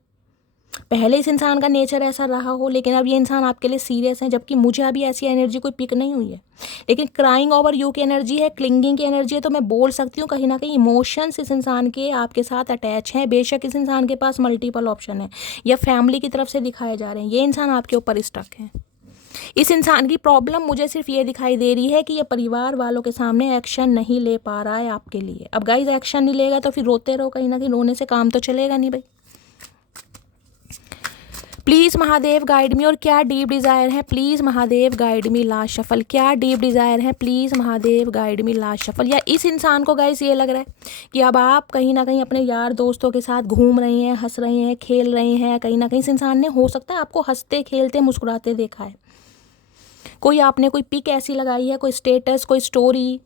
पहले इस इंसान का नेचर ऐसा रहा हो, लेकिन अब ये इंसान आपके लिए सीरियस है, जबकि मुझे अभी ऐसी एनर्जी कोई पिक नहीं हुई है। लेकिन क्राइंग ओवर यू की एनर्जी है, क्लिंगिंग की एनर्जी है, तो मैं बोल सकती हूँ कहीं ना कहीं इमोशंस इस इंसान के आपके साथ अटैच हैं। बेशक इस इंसान के पास मल्टीपल ऑप्शन है या फैमिली की तरफ से दिखाए जा रहे हैं, ये इंसान आपके ऊपर स्टक है। इस इंसान की प्रॉब्लम मुझे सिर्फ ये दिखाई दे रही है कि ये परिवार वालों के सामने एक्शन नहीं ले पा रहा है आपके लिए। अब गाइस एक्शन नहीं लेगा तो फिर रोते रहो, कहीं ना कहीं रोने से काम तो चलेगा नहीं भाई। प्लीज़ महादेव गाइड मी, और क्या डीप डिज़ायर है, please Mahadev guide me last shuffle. क्या डीप डिज़ायर है, please Mahadev guide me last shuffle. या इस इंसान को गाइस ये लग रहा है कि अब आप कहीं ना कहीं अपने यार दोस्तों के साथ घूम रहे हैं, हंस रहे हैं, खेल रहे हैं, कहीं ना कहीं इस इंसान ने हो सकता है आपको हंसते खेलते मुस्कुराते देखा है, कोई आपने कोई पिक ऐसी लगाई है, कोई स्टेटस, कोई स्टोरी,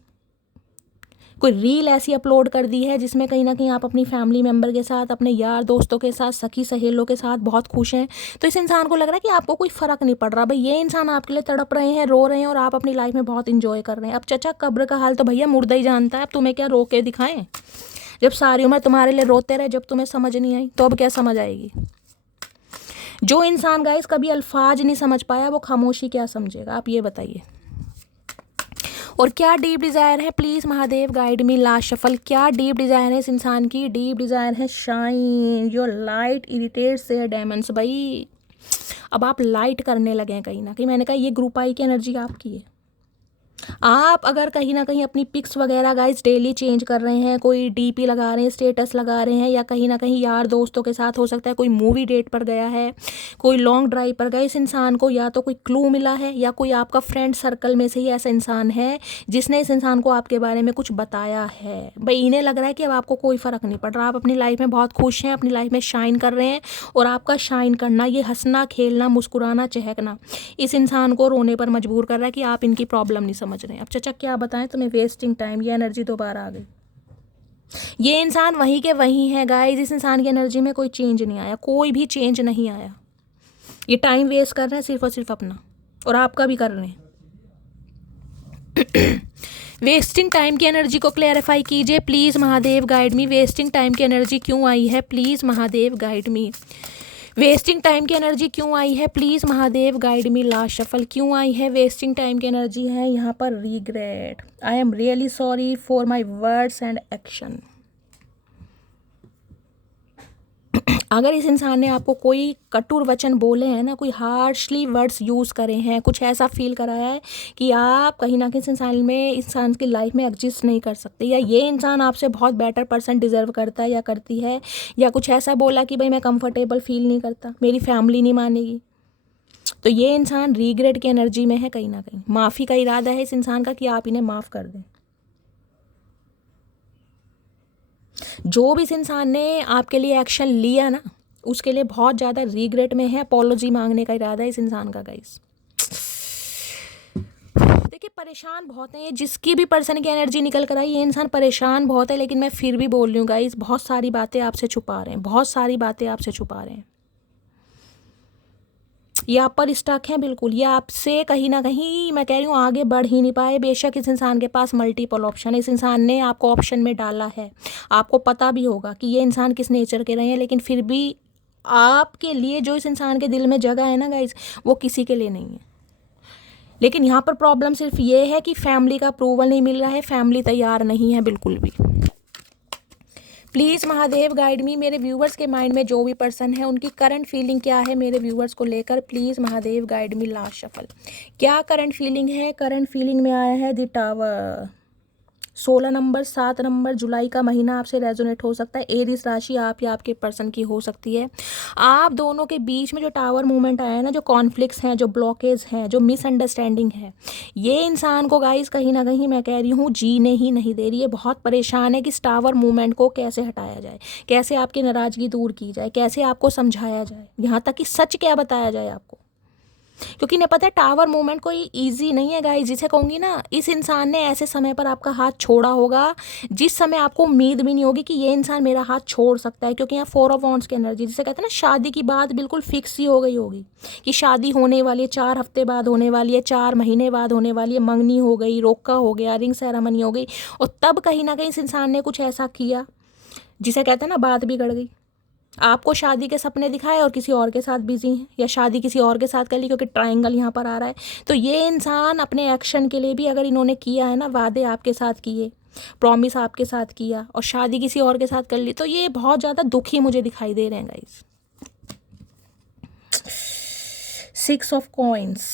कोई रील ऐसी अपलोड कर दी है जिसमें कहीं ना कहीं आप अपनी फैमिली मेम्बर के साथ, अपने यार दोस्तों के साथ, सखी सहेलों के साथ बहुत खुश हैं। तो इस इंसान को लग रहा है कि आपको कोई फ़र्क नहीं पड़ रहा भाई, ये इंसान आपके लिए तड़प रहे हैं, रो रहे हैं, और आप अपनी लाइफ में बहुत इंजॉय कर रहे हैं। अब चचा कब्र का हाल तो भैया मुर्दा ही जानता है, अब तुम्हें क्या रो के दिखाएं। जब सारी उम्र तुम्हारे लिए रोते रहे, जब तुम्हें समझ नहीं आई तो अब क्या समझ आएगी। जो इंसान गाइस कभी अल्फाज नहीं समझ पाया वो खामोशी क्या समझेगा, आप ये बताइए। और क्या डीप डिज़ायर है, please Mahadev guide me last shuffle. क्या डीप डिज़ायर है इस इंसान की, डीप डिज़ायर है shine your light irritates their diamonds. भाई अब आप लाइट करने लगे हैं कहीं ना कहीं, मैंने कहा ये ग्रुप आई की एनर्जी आपकी है। आप अगर कहीं ना कहीं अपनी पिक्स वगैरह गाइस डेली चेंज कर रहे हैं, कोई डीपी लगा रहे हैं, स्टेटस लगा रहे हैं, या कहीं ना कहीं यार दोस्तों के साथ हो सकता है कोई मूवी डेट पर गया है, कोई लॉन्ग ड्राइव पर गए, इस इंसान को या तो कोई क्लू मिला है या कोई आपका फ्रेंड सर्कल में से ही ऐसा इंसान है जिसने इस इंसान को आपके बारे में कुछ बताया है। भाई इन्हें लग रहा है कि अब आपको कोई फ़र्क नहीं पड़ रहा, आप अपनी लाइफ में बहुत खुश हैं, अपनी लाइफ में शाइन कर रहे हैं, और आपका शाइन करना, ये हंसना खेलना मुस्कुराना चहकना इस इंसान को रोने पर मजबूर कर रहा है कि आप इनकी प्रॉब्लम नहीं समझ रहे हैं। अब चचा क्या बताएं तुम्हें, वेस्टिंग टाइम, ये एनर्जी दोबारा आ गई। ये इंसान वहीं के वहीं है गाइस, इस इंसान की एनर्जी में कोई चेंज नहीं आया, कोई भी चेंज नहीं आया। ये टाइम वेस्ट कर रहे हैं सिर्फ और सिर्फ अपना, और आपका भी कर रहे हैं। वेस्टिंग टाइम की एनर्जी को क्लैरिफाई कीजिए please Mahadev guide me. Wasting time की एनर्जी क्यों आई है, please Mahadev guide me. Wasting time की एनर्जी क्यों आई है, please Mahadev guide me last shuffle. क्यों आई है वेस्टिंग टाइम की एनर्जी है यहाँ पर, regret, I am really sorry for my words and action. अगर इस इंसान ने आपको कोई कटुर वचन बोले हैं ना, कोई हार्शली वर्ड्स यूज़ करे हैं, कुछ ऐसा फील कराया है कि आप कहीं ना कहीं इस इंसान की लाइफ में एग्जिस्ट नहीं कर सकते, या ये इंसान आपसे बहुत बेटर पर्सन डिज़र्व करता है या करती है, या कुछ ऐसा बोला कि भाई मैं कंफर्टेबल फील नहीं करता, मेरी फैमिली नहीं मानेगी, तो ये इंसान रिग्रेट की एनर्जी में है कहीं ना कहीं। माफ़ी का इरादा है इस इंसान का कि आप इन्हें माफ़ कर दें। जो भी इस इंसान ने आपके लिए एक्शन लिया ना, उसके लिए बहुत ज़्यादा रिग्रेट में है, अपॉलॉजी मांगने का इरादा है इस इंसान का गाइस। देखिए परेशान बहुत है, जिसकी भी पर्सन की एनर्जी निकल कर आई, ये इंसान परेशान बहुत है, लेकिन मैं फिर भी बोल रही हूँ गाइस, बहुत सारी बातें आपसे छुपा रहे हैं, बहुत सारी बातें आपसे छुपा रहे हैं। ये आप पर स्टक हैं बिल्कुल, ये आपसे कहीं ना कहीं मैं कह रही हूँ आगे बढ़ ही नहीं पाए। बेशक इस इंसान के पास मल्टीपल ऑप्शन है, इस इंसान ने आपको ऑप्शन में डाला है, आपको पता भी होगा कि ये इंसान किस नेचर के रहे हैं, लेकिन फिर भी आपके लिए जो इस इंसान के दिल में जगह है ना गाइज, वो किसी के लिए नहीं है। लेकिन यहाँ पर प्रॉब्लम सिर्फ ये है कि फैमिली का अप्रूवल नहीं मिल रहा है, फैमिली तैयार नहीं है बिल्कुल भी। प्लीज़ महादेव गाइड मी, मेरे व्यूवर्स के माइंड में जो भी पर्सन है उनकी करंट फीलिंग क्या है मेरे व्यूवर्स को लेकर, please Mahadev guide me last shuffle. क्या करंट फीलिंग है, करंट फीलिंग में आया है द टावर, 16 नंबर 7 नंबर जुलाई का महीना आपसे रेजोनेट हो सकता है। एरीज राशि आप या आपके पर्सन की हो सकती है। आप दोनों के बीच में जो टावर मूवमेंट आया है ना, जो कॉन्फ्लिक्ट्स हैं, जो ब्लॉकेज हैं, जो मिसअंडरस्टैंडिंग है, ये इंसान को गाइस कहीं ना कहीं मैं कह रही हूँ जीने ही नहीं दे रही है। बहुत परेशान है कि इस टावर मूवमेंट को कैसे हटाया जाए, कैसे आपकी नाराज़गी दूर की जाए, कैसे आपको समझाया जाए, यहाँ तक कि सच क्या बताया जाए आपको। क्योंकि इन्हें पता है टावर मूवमेंट कोई इजी नहीं है गाइस। जिसे कहूँगी ना, इस इंसान ने ऐसे समय पर आपका हाथ छोड़ा होगा जिस समय आपको उम्मीद भी नहीं होगी कि ये इंसान मेरा हाथ छोड़ सकता है। क्योंकि यहाँ 4 ऑफ वॉन्ड्स की एनर्जी, जिसे कहते हैं ना शादी की बात बिल्कुल फिक्स ही हो गई होगी कि शादी होने वाली है, 4 हफ्ते बाद होने वाली है, 4 महीने बाद होने वाली है, मंगनी हो गई, रोका हो गया, रिंग सेरेमनी हो गई। और तब कहीं ना कहीं इस इंसान ने कुछ ऐसा किया जिसे कहते हैं ना बात बिगड़ गई। आपको शादी के सपने दिखाए और किसी और के साथ बिजी हैं, या शादी किसी और के साथ कर ली, क्योंकि ट्रायंगल यहाँ पर आ रहा है। तो ये इंसान अपने एक्शन के लिए भी अगर इन्होंने किया है ना, वादे आपके साथ किए, प्रॉमिस आपके साथ किया और शादी किसी और के साथ कर ली, तो ये बहुत ज़्यादा दुखी मुझे दिखाई दे रहे हैं गाइस। 6 ऑफ कॉइन्स,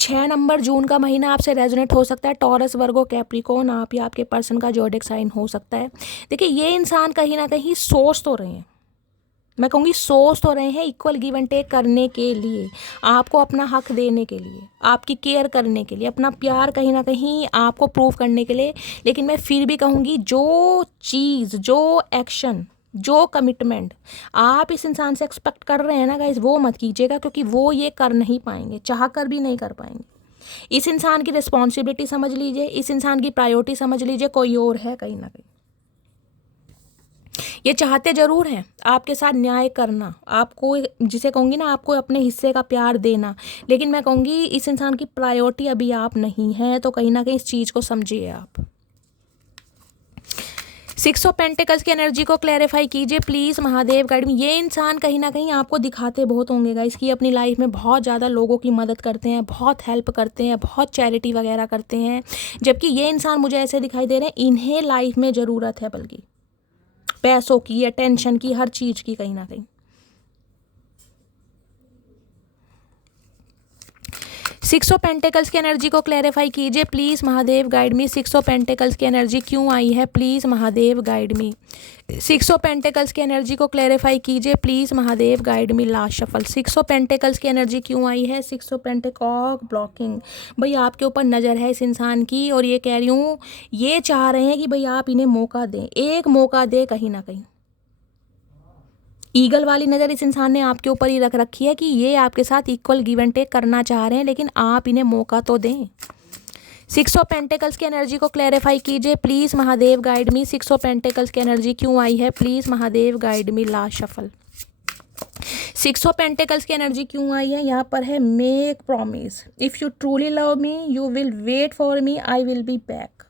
6 नंबर जून का महीना आपसे रेजोनेट हो सकता है। टॉरस, वर्गो, कैप्रिकॉर्न आप या आपके पर्सन का ज़ोडिएक साइन हो सकता है। देखिए ये इंसान कहीं ना कहीं सोच तो रहे हैं, मैं कहूँगी सोच तो रहे हैं इक्वल गिव एंड टेक करने के लिए, आपको अपना हक देने के लिए, आपकी केयर करने के लिए, अपना प्यार कहीं ना कहीं आपको प्रूव करने के लिए। लेकिन मैं फिर भी कहूँगी जो चीज़, जो एक्शन, जो कमिटमेंट आप इस इंसान से एक्सपेक्ट कर रहे हैं ना गाइस, वो मत कीजिएगा, क्योंकि वो ये कर नहीं पाएंगे, चाह कर भी नहीं कर पाएंगे। इस इंसान की रिस्पॉन्सिबिलिटी समझ लीजिए, इस इंसान की प्रायोरिटी समझ लीजिए, कोई और है कहीं ना कहीं। ये चाहते ज़रूर हैं आपके साथ न्याय करना, आपको, जिसे कहूँगी ना, आपको अपने हिस्से का प्यार देना, लेकिन मैं कहूँगी इस इंसान की प्रायोरिटी अभी आप नहीं हैं। तो कहीं ना कहीं इस चीज़ को समझिए आप। 6 ऑफ पेंटिकल्स की एनर्जी को क्लैरिफाई कीजिए प्लीज़ महादेव गाइड में। ये इंसान कहीं ना कहीं आपको दिखाते बहुत होंगे गाइस कि अपनी लाइफ में बहुत ज़्यादा लोगों की मदद करते हैं, बहुत हेल्प करते हैं, बहुत चैरिटी वगैरह करते हैं, जबकि ये इंसान मुझे ऐसे दिखाई दे रहे हैं इन्हें लाइफ में ज़रूरत है, बल्कि पैसों की, अटेंशन की, हर चीज़ की कहीं ना कहीं। 6 ऑफ पेंटिकल्स की एनर्जी को क्लैरिफाई कीजिए please Mahadev guide me. 6 of pentacles की एनर्जी क्यों आई है, please Mahadev guide me. 6 of pentacles की एनर्जी को क्लैरिफाई कीजिए please Mahadev guide me. Last shuffle. 6 of pentacles की एनर्जी क्यों आई है, 6 ऑफ पेंटिकॉक ब्लॉकिंग। भाई आपके ऊपर नज़र है इस इंसान की, और ये कह रही हूँ ये चाह रहे हैं कि भाई आप इन्हें मौका दें, एक मौका दें कहीं ना कहीं। ईगल वाली नज़र इस इंसान ने आपके ऊपर ही रख रखी है कि ये आपके साथ इक्वल गिव एंड टेक करना चाह रहे हैं, लेकिन आप इन्हें मौका तो दें। 6 ऑफ पेंटिकल्स की एनर्जी को क्लैरिफाई कीजिए please Mahadev guide me. 6 of pentacles की एनर्जी क्यों आई है, please Mahadev guide me. Last shuffle. 6 of pentacles की एनर्जी क्यों आई है, यहाँ पर है make promise, if you truly love me you will wait for me, I will be back.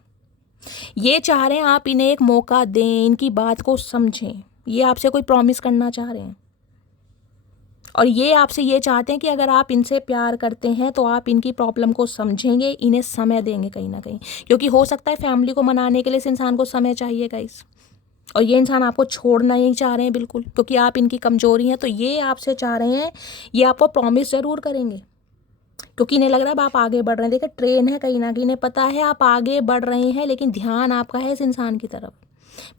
ये चाह रहे हैं आप इन्हें एक मौका दें, इनकी बात को समझें। ये आपसे कोई प्रॉमिस करना चाह रहे हैं, और ये आपसे ये चाहते हैं कि अगर आप इनसे प्यार करते हैं तो आप इनकी प्रॉब्लम को समझेंगे, इन्हें समय देंगे कहीं ना कहीं। क्योंकि हो सकता है फैमिली को मनाने के लिए इस इंसान को समय चाहिए गाइस, और ये इंसान आपको छोड़ना नहीं चाह रहे हैं बिल्कुल, क्योंकि आप इनकी कमजोरी हैं। तो ये आपसे चाह रहे हैं, ये आपको प्रॉमिस ज़रूर करेंगे, क्योंकि इन्हें लग रहा है आप आगे बढ़ रहे हैं। देखिए ट्रेन है कहीं ना कहीं, इन्हें पता है आप आगे बढ़ रहे हैं, लेकिन ध्यान आपका है इस इंसान की तरफ।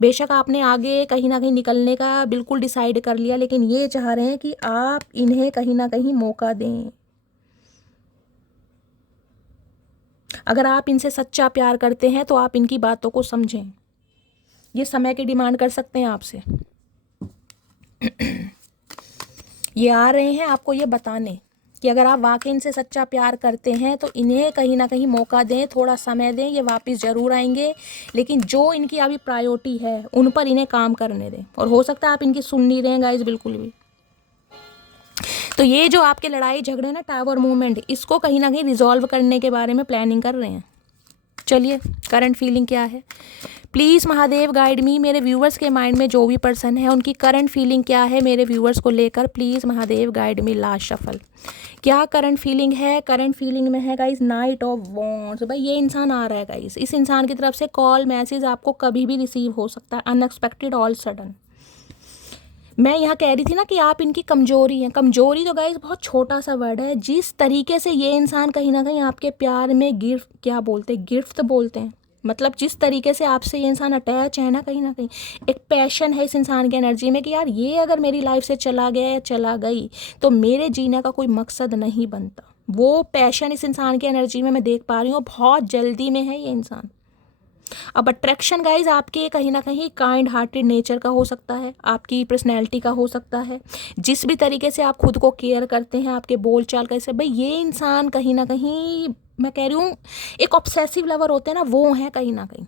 बेशक आपने आगे कहीं ना कहीं निकलने का बिल्कुल डिसाइड कर लिया, लेकिन ये चाह रहे हैं कि आप इन्हें कहीं ना कहीं मौका दें। अगर आप इनसे सच्चा प्यार करते हैं तो आप इनकी बातों को समझें। ये समय की डिमांड कर सकते हैं आपसे। ये आ रहे हैं आपको ये बताने कि अगर आप वाकई इनसे सच्चा प्यार करते हैं तो इन्हें कहीं ना कहीं मौका दें, थोड़ा समय दें, ये वापस ज़रूर आएंगे। लेकिन जो इनकी अभी प्रायोरिटी है उन पर इन्हें काम करने दें, और हो सकता है आप इनकी सुन नहीं रहे हैं गाइस बिल्कुल भी। तो ये जो आपके लड़ाई झगड़े ना, टावर मूवमेंट, इसको कहीं ना कहीं रिजॉल्व करने के बारे में प्लानिंग कर रहे हैं। चलिए करंट फीलिंग क्या है प्लीज़ महादेव गाइड मी। मेरे व्यूवर्स के माइंड में जो भी पर्सन है उनकी करंट फीलिंग क्या है मेरे व्यूवर्स को लेकर, please Mahadev guide me. Last shuffle. क्या करंट फीलिंग है, करंट फीलिंग में है गाइस नाइट ऑफ वॉन्ड्स। भाई ये इंसान आ रहा है गाइस, इस इंसान की तरफ से कॉल मैसेज आपको कभी भी रिसीव हो सकता है, अनएक्सपेक्टेड, ऑल सडन। मैं यहाँ कह रही थी ना कि आप इनकी कमजोरी हैं। कमजोरी तो गाइस बहुत छोटा सा वर्ड है। जिस तरीके से ये इंसान कहीं ना कहीं आपके प्यार में गिरफ्त बोलते हैं, मतलब जिस तरीके से आपसे ये इंसान अटैच है ना कहीं एक पैशन है इस इंसान की एनर्जी में कि यार ये अगर मेरी लाइफ से चला गया या चला गई तो मेरे जीने का कोई मकसद नहीं बनता। वो पैशन इस इंसान की एनर्जी में मैं देख पा रही हूँ, बहुत जल्दी में है ये इंसान। अब अट्रैक्शन गाइज आपके कहीं ना कहीं काइंड हार्टेड नेचर का हो सकता है, आपकी पर्सनैलिटी का हो सकता है, जिस भी तरीके से आप खुद को केयर करते हैं, आपके बोल चाल कैसे। भाई ये इंसान कहीं ना कहीं, मैं कह रही हूँ एक ऑब्सेसिव लवर होते हैं ना, वो है कहीं ना कहीं।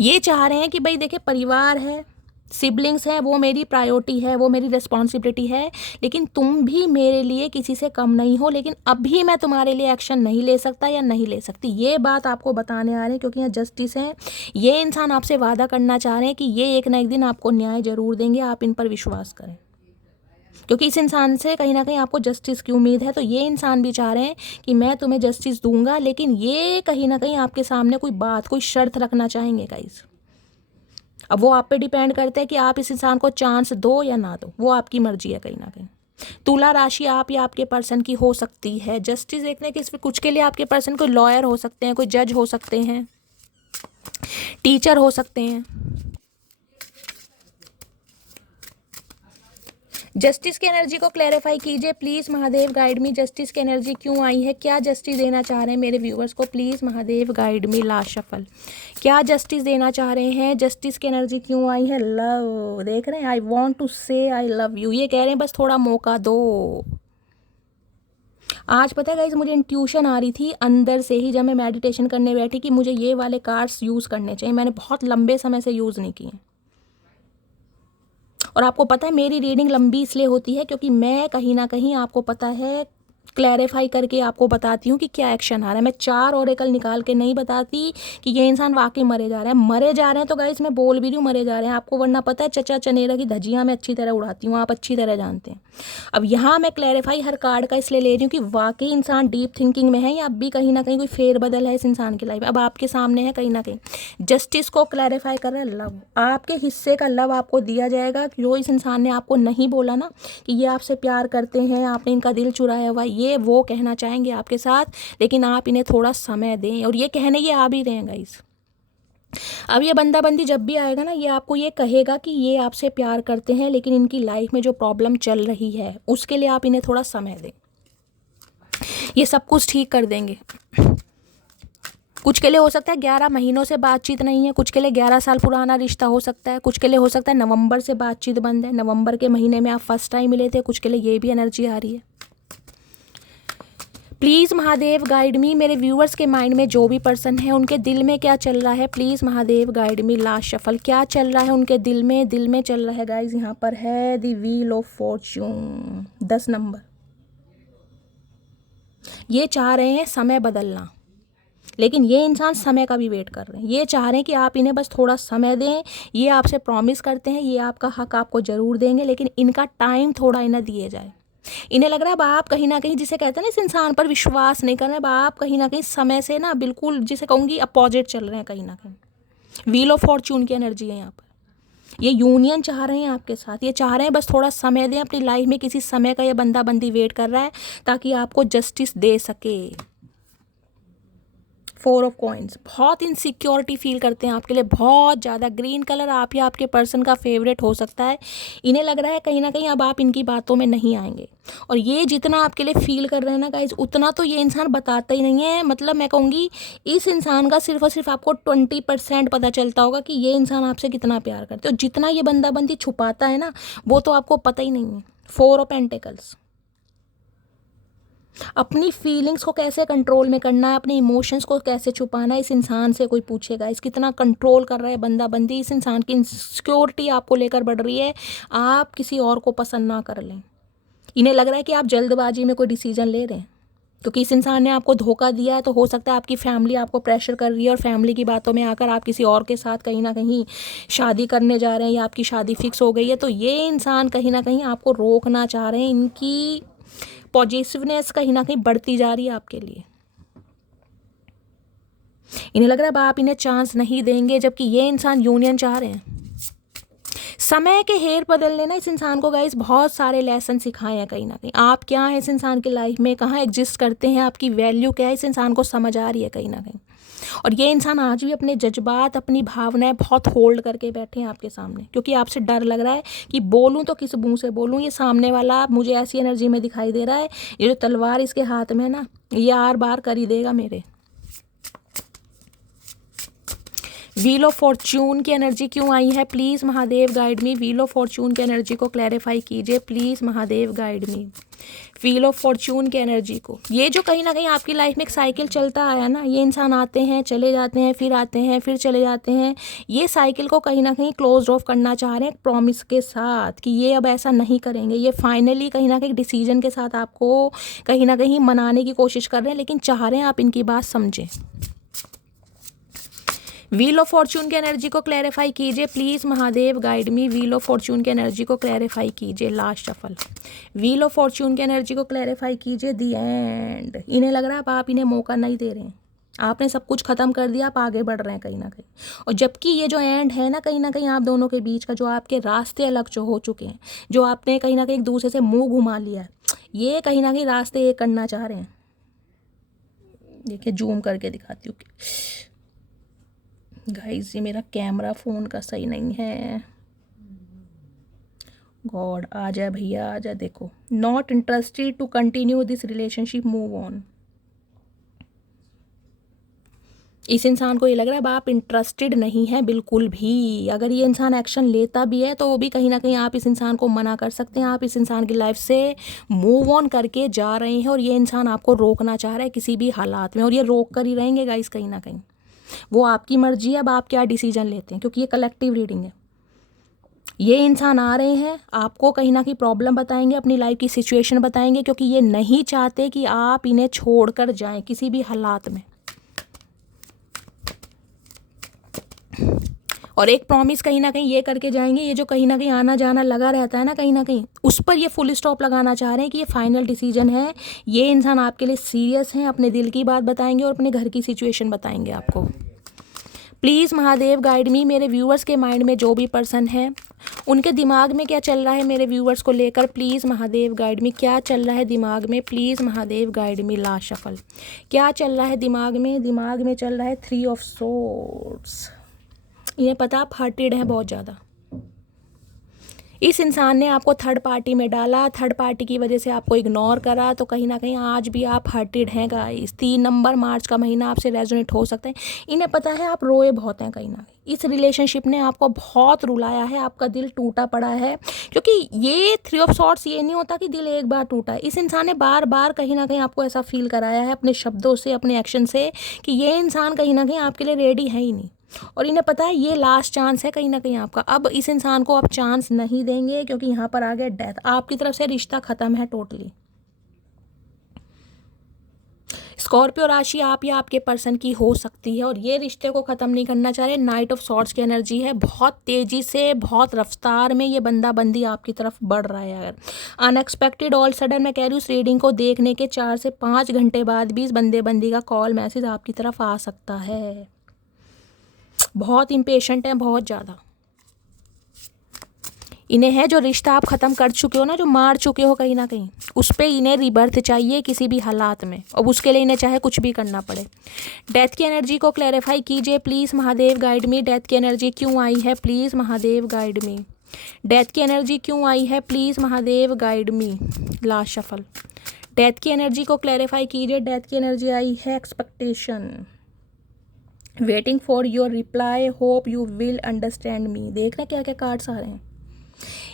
ये चाह रहे हैं कि भाई देखिए परिवार है, सिबलिंग्स हैं, वो मेरी प्रायोरिटी है, वो मेरी रिस्पॉन्सिबिलिटी है, लेकिन तुम भी मेरे लिए किसी से कम नहीं हो, लेकिन अभी मैं तुम्हारे लिए एक्शन नहीं ले सकता या नहीं ले सकती। ये बात आपको बताने आ रहे हैं क्योंकि यहाँ जस्टिस है। ये इंसान आपसे वादा करना चाह रहे हैं कि ये एक ना एक दिन आपको न्याय जरूर देंगे, आप इन पर विश्वास करें, क्योंकि इस इंसान से कहीं ना कहीं आपको जस्टिस की उम्मीद है। तो ये इंसान भी चाह रहे हैं कि मैं तुम्हें जस्टिस दूंगा, लेकिन ये कहीं ना कहीं आपके सामने कोई शर्त रखना चाहेंगे गाइस। अब वो आप पे डिपेंड करता है कि आप इस इंसान को चांस दो या ना दो, वो आपकी मर्जी है कहीं ना कहीं। तुला राशि आप या आपके पर्सन की हो सकती है। जस्टिस देखने के इसमें कुछ के लिए आपके पर्सन कोई लॉयर हो सकते हैं, कोई जज हो सकते हैं, टीचर हो सकते हैं। जस्टिस की एनर्जी को क्लैरिफाई कीजिए please Mahadev, guide me. Justice की एनर्जी क्यों आई है, क्या जस्टिस देना चाह रहे हैं मेरे व्यूअर्स को, please Mahadev guide me. Last shuffle, क्या जस्टिस देना चाह रहे हैं, जस्टिस की एनर्जी क्यों आई है। लव देख रहे हैं, आई वॉन्ट टू से आई लव यू, ये कह रहे हैं बस थोड़ा मौका दो। आज पता है गाइस, मुझे इंट्यूशन आ रही थी अंदर से ही जब मैं मेडिटेशन करने बैठी कि मुझे ये वाले कार्ड्स यूज़ करने चाहिए। मैंने बहुत लंबे समय से यूज़ नहीं किए। और आपको पता है मेरी रीडिंग लंबी इसलिए होती है क्योंकि मैं कहीं ना कहीं, आपको पता है, क्लैरिफाई करके आपको बताती हूँ कि क्या एक्शन आ रहा है। मैं 4 ओरेकल निकाल के नहीं बताती कि ये इंसान वाकई मरे जा रहे हैं। मरे जा रहे हैं तो गाइस मैं बोल भी रही हूँ मरे जा रहे हैं आपको, वरना पता है चचा चनेरा की धजियाँ मैं अच्छी तरह उड़ाती हूँ, आप अच्छी तरह जानते हैं। अब यहाँ मैं क्लैरिफाई हर कार्ड का इसलिए ले रही हूँ कि वाकई इंसान डीप थिंकिंग में है या अब भी कहीं ना कहीं कोई फेरबदल है इस इंसान की लाइफ। अब आपके सामने है कहीं ना कहीं जस्टिस को क्लैरिफाई कर रहा है। लव, आपके हिस्से का लव आपको दिया जाएगा। जो इस इंसान ने आपको नहीं बोला ना कि ये आपसे प्यार करते हैं, आपने इनका दिल चुराया हुआ, ये वो कहना चाहेंगे आपके साथ, लेकिन आप इन्हें थोड़ा समय दें। और ये कहने ये आ भी रहे हैं गाइस। अब ये बंदा बंदी जब भी आएगा ना, ये आपको ये कहेगा कि ये आपसे प्यार करते हैं, लेकिन इनकी लाइफ में जो प्रॉब्लम चल रही है उसके लिए आप इन्हें थोड़ा समय दें, ये सब कुछ ठीक कर देंगे। कुछ के लिए हो सकता है 11 महीनों से बातचीत नहीं है, कुछ के लिए 11 साल पुराना रिश्ता हो सकता है, कुछ के लिए हो सकता है नवंबर से बातचीत बंद है, नवंबर के महीने में आप फर्स्ट टाइम मिले थे, कुछ के लिए ये भी एनर्जी आ रही है। प्लीज़ महादेव गाइड मी, मेरे व्यूअर्स के माइंड में जो भी पर्सन है उनके दिल में क्या चल रहा है, please Mahadev guide me. Last shuffle, क्या चल रहा है उनके दिल में चल रहा है गाइज। यहाँ पर है the wheel of Fortune, 10 number. ये चाह रहे हैं समय बदलना, लेकिन ये इंसान समय का भी वेट कर रहे हैं। ये चाह रहे हैं कि आप इन्हें बस थोड़ा समय दें, ये आपसे प्रॉमिस करते हैं, ये आपका हक आपको ज़रूर देंगे, लेकिन इनका टाइम थोड़ा इन्हें दिए जाए। इन्हें लग रहा है अब आप कहीं ना कहीं, जिसे कहते हैं ना इस इंसान पर विश्वास नहीं कर रहे, अब आप कहीं ना कहीं समय से ना बिल्कुल, जिसे कहूँगी अपोजिट चल रहे हैं कहीं ना कहीं। व्हील ऑफ फॉर्च्यून की एनर्जी है यहाँ पर। ये यूनियन चाह रहे हैं आपके साथ, ये चाह रहे हैं बस थोड़ा समय दें अपनी लाइफ में, किसी समय का ये बंदा बंदी वेट कर रहा है ताकि आपको जस्टिस दे सके। 4 ऑफ कॉइन्स, बहुत इनसिक्योरिटी फील करते हैं आपके लिए बहुत ज़्यादा। ग्रीन कलर आप या आपके पर्सन का फेवरेट हो सकता है। इन्हें लग रहा है कहीं ना कहीं अब आप इनकी बातों में नहीं आएंगे, और ये जितना आपके लिए फील कर रहे हैं ना गाइज, उतना तो ये इंसान बताता ही नहीं है। मतलब मैं कहूँगी इस इंसान का सिर्फ और सिर्फ आपको 20% पता चलता होगा कि ये इंसान आपसे कितना प्यार करते है, और जितना ये बंदा बंदी छुपाता है ना वो तो आपको पता ही नहीं है। 4 ऑफ पेंटिकल्स, अपनी फीलिंग्स को कैसे कंट्रोल में करना है, अपने इमोशंस को कैसे छुपाना है, इस इंसान से कोई पूछेगा। इस कितना कंट्रोल कर रहा है बंदा बंदी, इस इंसान की इनसिक्योरिटी आपको लेकर बढ़ रही है, आप किसी और को पसंद ना कर लें। इन्हें लग रहा है कि आप जल्दबाजी में कोई डिसीजन ले रहे हैं क्योंकि इस इंसान ने आपको धोखा दिया है। तो हो सकता है आपकी फैमिली आपको प्रेशर कर रही है और फैमिली की बातों में आकर आप किसी और के साथ कहीं ना कहीं शादी करने जा रहे हैं या आपकी शादी फिक्स हो गई है। तो ये इंसान कहीं ना कहीं आपको रोकना चाह रहे हैं, इनकी पॉजिटिवनेस कहीं ना कहीं बढ़ती जा रही है आपके लिए। इन्हें लग रहा है अब आप इन्हें चांस नहीं देंगे, जबकि ये इंसान यूनियन चाह रहे हैं। समय के हेर बदलने ना इस इंसान को गाइस बहुत सारे लेसन सिखाए हैं कहीं ना कहीं। आप क्या है इस इंसान की लाइफ में, कहाँ एग्जिस्ट करते हैं, आपकी वैल्यू क्या है, इस इंसान को समझ आ रही है कहीं ना कहीं। और ये इंसान आज भी अपने जज्बात, अपनी भावनाएं बहुत होल्ड करके बैठे हैं आपके सामने, क्योंकि आपसे डर लग रहा है कि बोलूं तो किस मुंह से बोलूं। ये सामने वाला मुझे ऐसी एनर्जी में दिखाई दे रहा है, ये जो तलवार इसके हाथ में है ना, ये आर बार कर ही देगा मेरे। व्हील ऑफ फॉर्च्यून की एनर्जी क्यों आई है, please Mahadev guide me. Wheel of Fortune की एनर्जी को क्लैरिफाई कीजिए please Mahadev guide me. Wheel of Fortune की एनर्जी को, ये जो कहीं ना कहीं आपकी लाइफ में एक साइकिल चलता आया ना, ये इंसान आते हैं चले जाते हैं, फिर आते हैं फिर चले जाते हैं, ये साइकिल को कहीं ना कहीं क्लोज ऑफ करना चाह रहे हैं एक प्रॉमिस के साथ कि ये अब ऐसा नहीं करेंगे। ये फाइनली कहीं ना कहीं डिसीजन के साथ आपको कहीं ना कहीं मनाने की कोशिश कर रहे हैं, लेकिन चाह रहे हैं आप इनकी बात समझें। व्हील ऑफ फॉर्च्यून की एनर्जी को क्लैरिफाई कीजिए please Mahadev guide me. Wheel of Fortune की एनर्जी को क्लैरिफाई कीजिए, last shuffle. Wheel of Fortune की एनर्जी को क्लैरिफाई कीजिए, दी एंड। इन्हें लग रहा है आप इन्हें मौका नहीं दे रहे हैं, आपने सब कुछ ख़त्म कर दिया, आप आगे बढ़ रहे हैं कहीं ना कहीं। और जबकि ये जो एंड है ना कहीं आप दोनों के बीच का, जो आपके रास्ते अलग जो हो चुके हैं, जो आपने कहीं ना कहीं एक दूसरे से मुंह घुमा लिया है, ये कहीं ना कहीं रास्ते एक करना चाह रहे हैं। देखिए जूम करके दिखाती हूँ गाइस, ये मेरा कैमरा फ़ोन का सही नहीं है। गॉड आ जाए भैया आ जाए। देखो, not interested to continue this relationship, move on. इस इंसान को ये लग रहा है अब आप इंटरेस्टेड नहीं है बिल्कुल भी। अगर ये इंसान एक्शन लेता भी है तो वो भी कहीं ना कहीं आप इस इंसान को मना कर सकते हैं। आप इस इंसान की लाइफ से मूव ऑन करके जा रहे हैं और ये इंसान आपको रोकना चाह रहा है किसी भी हालात में, और ये रोक कर ही रहेंगे गाइस कहीं ना कहीं। वो आपकी मर्जी है अब आप क्या डिसीजन लेते हैं, क्योंकि ये कलेक्टिव रीडिंग है। ये इंसान आ रहे हैं, आपको कहीं ना कहीं प्रॉब्लम बताएंगे, अपनी लाइफ की सिचुएशन बताएंगे, क्योंकि ये नहीं चाहते कि आप इन्हें छोड़कर जाएं किसी भी हालात में। और एक प्रॉमिस कहीं ना कहीं ये करके जाएंगे, ये जो कहीं ना कहीं आना जाना लगा रहता है ना कहीं उस पर ये फुल स्टॉप लगाना चाह रहे हैं कि ये फाइनल डिसीजन है। ये इंसान आपके लिए सीरियस हैं, अपने दिल की बात बताएंगे और अपने घर की सिचुएशन बताएंगे आपको। प्लीज़ महादेव गाइड मी। मेरे व्यूअर्स के माइंड में जो भी पर्सन है, उनके दिमाग में क्या चल रहा है मेरे व्यूअर्स को लेकर, प्लीज़ महादेव गाइड मी। क्या चल रहा है दिमाग में, please Mahadev guide me. Last shuffle, क्या चल रहा है दिमाग में? दिमाग में चल रहा है 3 ऑफ सोर्ड्स। इन्हें पता आप हर्टेड हैं बहुत ज़्यादा। इस इंसान ने आपको थर्ड पार्टी में डाला, थर्ड पार्टी की वजह से आपको इग्नोर करा, तो कहीं ना कहीं आज भी आप हर्टेड हैं गाइस। 3 नंबर मार्च का महीना आपसे रेजोनेट हो सकता है। इन्हें पता है आप रोए बहुत हैं कहीं ना कहीं। इस रिलेशनशिप ने आपको बहुत रुलाया है, आपका दिल टूटा पड़ा है, क्योंकि ये 3 ऑफ सॉर्ड्स ये नहीं होता कि दिल एक बार टूटा है। इस इंसान ने बार बार कहीं ना कहीं आपको ऐसा फील कराया है अपने शब्दों से, अपने एक्शन से, कि ये इंसान कहीं ना कहीं आपके लिए रेडी है ही नहीं। और इन्हें पता है ये लास्ट चांस है कहीं ना कहीं आपका। अब इस इंसान को आप चांस नहीं देंगे, क्योंकि यहाँ पर आ गया डेथ। आपकी तरफ से रिश्ता खत्म है टोटली। स्कॉर्पियो राशि आप या आपके पर्सन की हो सकती है और ये रिश्ते को ख़त्म नहीं करना चाह रहे। नाइट ऑफ सॉर्ड्स की एनर्जी है, बहुत तेज़ी से, बहुत रफ्तार में ये बंदा बंदी आपकी तरफ बढ़ रहा है। अगर अनएक्सपेक्टेड ऑल सडन, मैं कह रही हूँ उस रीडिंग को देखने के 4 से 5 घंटे बाद भी इस बंदे बंदी का कॉल मैसेज आपकी तरफ आ सकता है। बहुत इम्पेशेंट है, बहुत ज़्यादा। इन्हें है जो रिश्ता आप ख़त्म कर चुके हो ना, जो मार चुके हो कहीं ना कहीं, उस पर इन्हें रिबर्थ चाहिए किसी भी हालात में, और उसके लिए इन्हें चाहे कुछ भी करना पड़े। डेथ की एनर्जी को क्लैरिफाई कीजिए please Mahadev guide me. Death की एनर्जी क्यों आई है, please Mahadev guide me. Death की एनर्जी क्यों आई है, please Mahadev guide me. Last shuffle, death की एनर्जी को क्लैरिफाई कीजिए। डेथ की एनर्जी आई है expectation, waiting for your reply, hope you will understand me. देख रहे हैं क्या क्या कार्ड्स आ रहे हैं।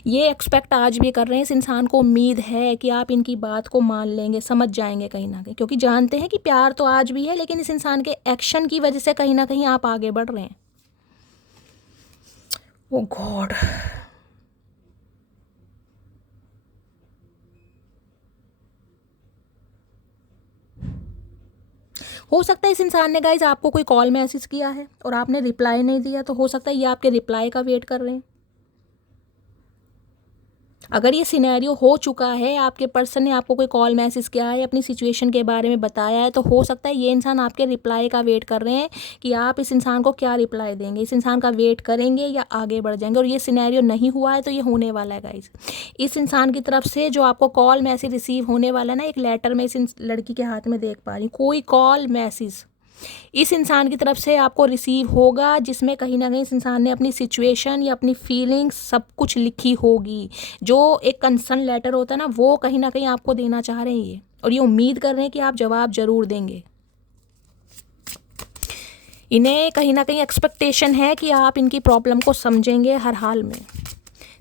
ये एक्सपेक्ट आज भी कर रहे हैं, इस इंसान को उम्मीद है कि आप इनकी बात को मान लेंगे, समझ जाएंगे कहीं ना कहीं, क्योंकि जानते हैं कि प्यार तो आज भी है, लेकिन इस इंसान के एक्शन की वजह से कहीं ना कहीं आप आगे बढ़ रहे हैं। ओ गॉड, हो सकता है इस इंसान ने गाइज आपको कोई कॉल मैसेज किया है और आपने रिप्लाई नहीं दिया, तो हो सकता है ये आपके रिप्लाई का वेट कर रहे हैं। अगर ये सिनेरियो हो चुका है, आपके पर्सन ने आपको कोई कॉल मैसेज किया है, अपनी सिचुएशन के बारे में बताया है, तो हो सकता है ये इंसान आपके रिप्लाई का वेट कर रहे हैं कि आप इस इंसान को क्या रिप्लाई देंगे, इस इंसान का वेट करेंगे या आगे बढ़ जाएंगे। और ये सिनेरियो नहीं हुआ है तो ये होने वाला है गाइस। इस इंसान की तरफ से जो आपको कॉल मैसेज रिसीव होने वाला है ना, एक लेटर में इस लड़की के हाथ में देख पा रही हूँ, कोई कॉल मैसेज इस इंसान की तरफ से आपको रिसीव होगा, जिसमें कहीं ना कहीं इस इंसान ने अपनी सिचुएशन या अपनी फीलिंग्स सब कुछ लिखी होगी। जो एक कंसर्न लेटर होता है ना, वो कहीं ना कहीं आपको देना चाह रहे हैं ये, और ये उम्मीद कर रहे हैं कि आप जवाब जरूर देंगे। इन्हें कहीं ना कहीं एक्सपेक्टेशन है कि आप इनकी प्रॉब्लम को समझेंगे हर हाल में।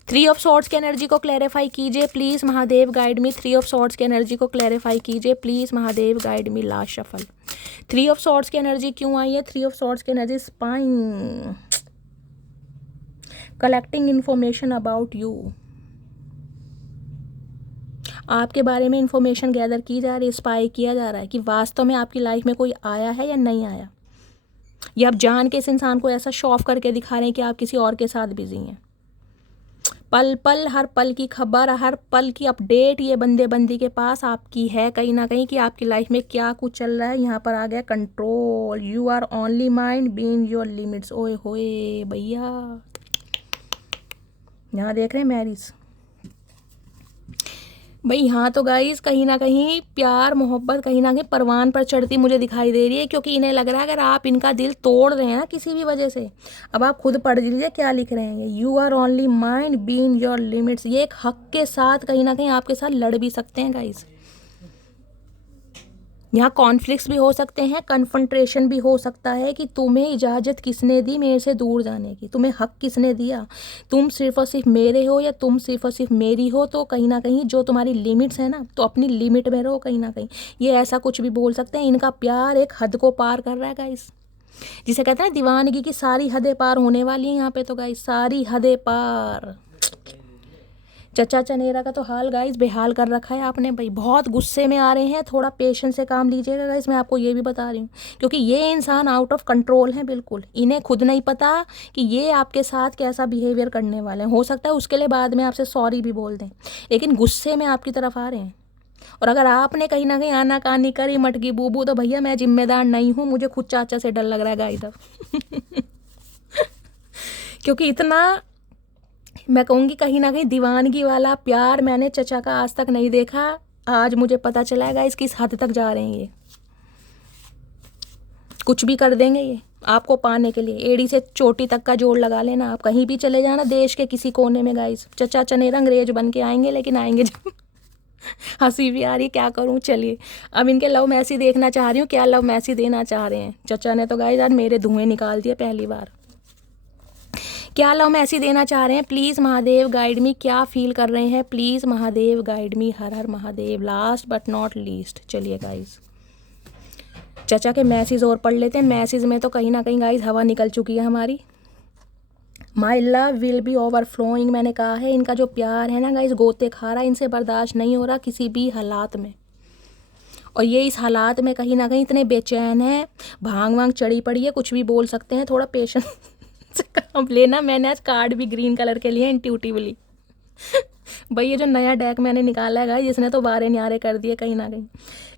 3 ऑफ सॉर्ड्स की एनर्जी को क्लैरिफाई कीजिए please Mahadev, guide me. 3 of swords की एनर्जी को क्लैरिफाई कीजिए please Mahadev, guide me. Last shuffle. 3 of swords की एनर्जी क्यों आई है? 3 ऑफ सॉर्ड्स की energy spying, collecting information about you. आपके बारे में इंफॉर्मेशन गैदर की जा रही है, स्पाई किया जा रहा है कि वास्तव में आपकी लाइफ में कोई आया है या नहीं आया। या आप जान के इस इंसान को ऐसा शो ऑफ करके दिखा रहे हैं कि आप किसी और के साथ बिजी हैं। पल पल, हर पल की खबर, हर पल की अपडेट ये बंदे बंदी के पास आपकी है कहीं ना कहीं, कि आपकी लाइफ में क्या कुछ चल रहा है। यहाँ पर आ गया control, you are only mind being your limits. ओए होए भैया, यहाँ देख रहे हैं मैरिज भाई। यहाँ तो गाइस कहीं ना कहीं प्यार मोहब्बत कहीं ना कहीं परवान पर चढ़ती मुझे दिखाई दे रही है, क्योंकि इन्हें लग रहा है अगर आप इनका दिल तोड़ रहे हैं ना किसी भी वजह से। अब आप खुद पढ़ लीजिए क्या लिख रहे हैं ये, you are only mind being your limits. ये एक हक के साथ कहीं ना कहीं आपके साथ लड़ भी सकते हैं गाइस। यहाँ कॉन्फ्लिक्ट्स भी हो सकते हैं, कन्फ्रंट्रेशन भी हो सकता है कि तुम्हें इजाज़त किसने दी मेरे से दूर जाने की, तुम्हें हक किसने दिया, तुम सिर्फ और सिर्फ मेरे हो या तुम सिर्फ और सिर्फ मेरी हो। तो कहीं ना कहीं जो तुम्हारी लिमिट्स है ना, तो अपनी लिमिट में रहो कहीं ना कहीं। ये ऐसा कुछ भी बोल सकते हैं, इनका प्यार एक हद को पार कर रहा है गाइस, जिसे कहते हैं दीवानगी की सारी हदें पार होने वाली हैं यहाँ पे तो गाइस, सारी हदें पार। चचा चनेरा का तो हाल गाइस बेहाल कर रखा है आपने भाई। बहुत गुस्से में आ रहे हैं, थोड़ा पेशेंस से काम लीजिएगा गाइस, मैं आपको ये भी बता रही हूँ, क्योंकि ये इंसान आउट ऑफ कंट्रोल है बिल्कुल। इन्हें खुद नहीं पता कि ये आपके साथ कैसा बिहेवियर करने वाले हैं। हो सकता है उसके लिए बाद में आपसे सॉरी भी बोल दें, लेकिन गुस्से में आपकी तरफ आ रहे हैं। और अगर आपने कहीं ना कहीं आनाकानी करी मटकी बूबू, तो भैया मैं जिम्मेदार नहीं हूँ, मुझे खुद चाचा से डर लग रहा है गाइस अब क्योंकि इतना मैं कहूँगी कहीं ना कहीं दीवानगी वाला प्यार मैंने चचा का आज तक नहीं देखा। आज मुझे पता चला है गाइस किस हद तक जा रहे हैं ये। कुछ भी कर देंगे ये आपको पाने के लिए, एड़ी से चोटी तक का जोड़ लगा लेना। आप कहीं भी चले जाना देश के किसी कोने में गाइस, चचा चनेरा अंग्रेज बन के आएंगे, लेकिन आएंगे जब हंसी भी आ रही है, क्या करूँ। चलिए अब इनके लव मैसेज देखना चाह रही हूँ, क्या लव मैसेज देना चाह रहे हैं चचा ने। तो गाइस आज मेरे धुएं निकाल दिए पहली बार। क्या लव मैसेज देना चाह रहे हैं प्लीज़ महादेव गाइड मी, क्या फील कर रहे हैं please Mahadev guide me. Her her Mahadev. Last but not least, चलिए गाइस चचा के मैसेज और पढ़ लेते हैं। मैसेज में तो कहीं ना कहीं गाइस हवा निकल चुकी है हमारी। My love will be overflowing, मैंने कहा है इनका जो प्यार है ना गाइस गोते खा रहा, इनसे बर्दाश्त नहीं हो रहा किसी भी हालात में। और ये इस हालात में कहीं ना कहीं इतने बेचैन है, भांग वांग चढ़ी पड़ी है, कुछ भी बोल सकते हैं। थोड़ा पेशेंस से काम लेना। मैंने आज कार्ड भी ग्रीन कलर के लिए इंट्यूटिवली भाई ये जो नया डेक मैंने निकाला है गाइस, जिसने तो बारे न्यारे कर दिए कहीं ना कहीं।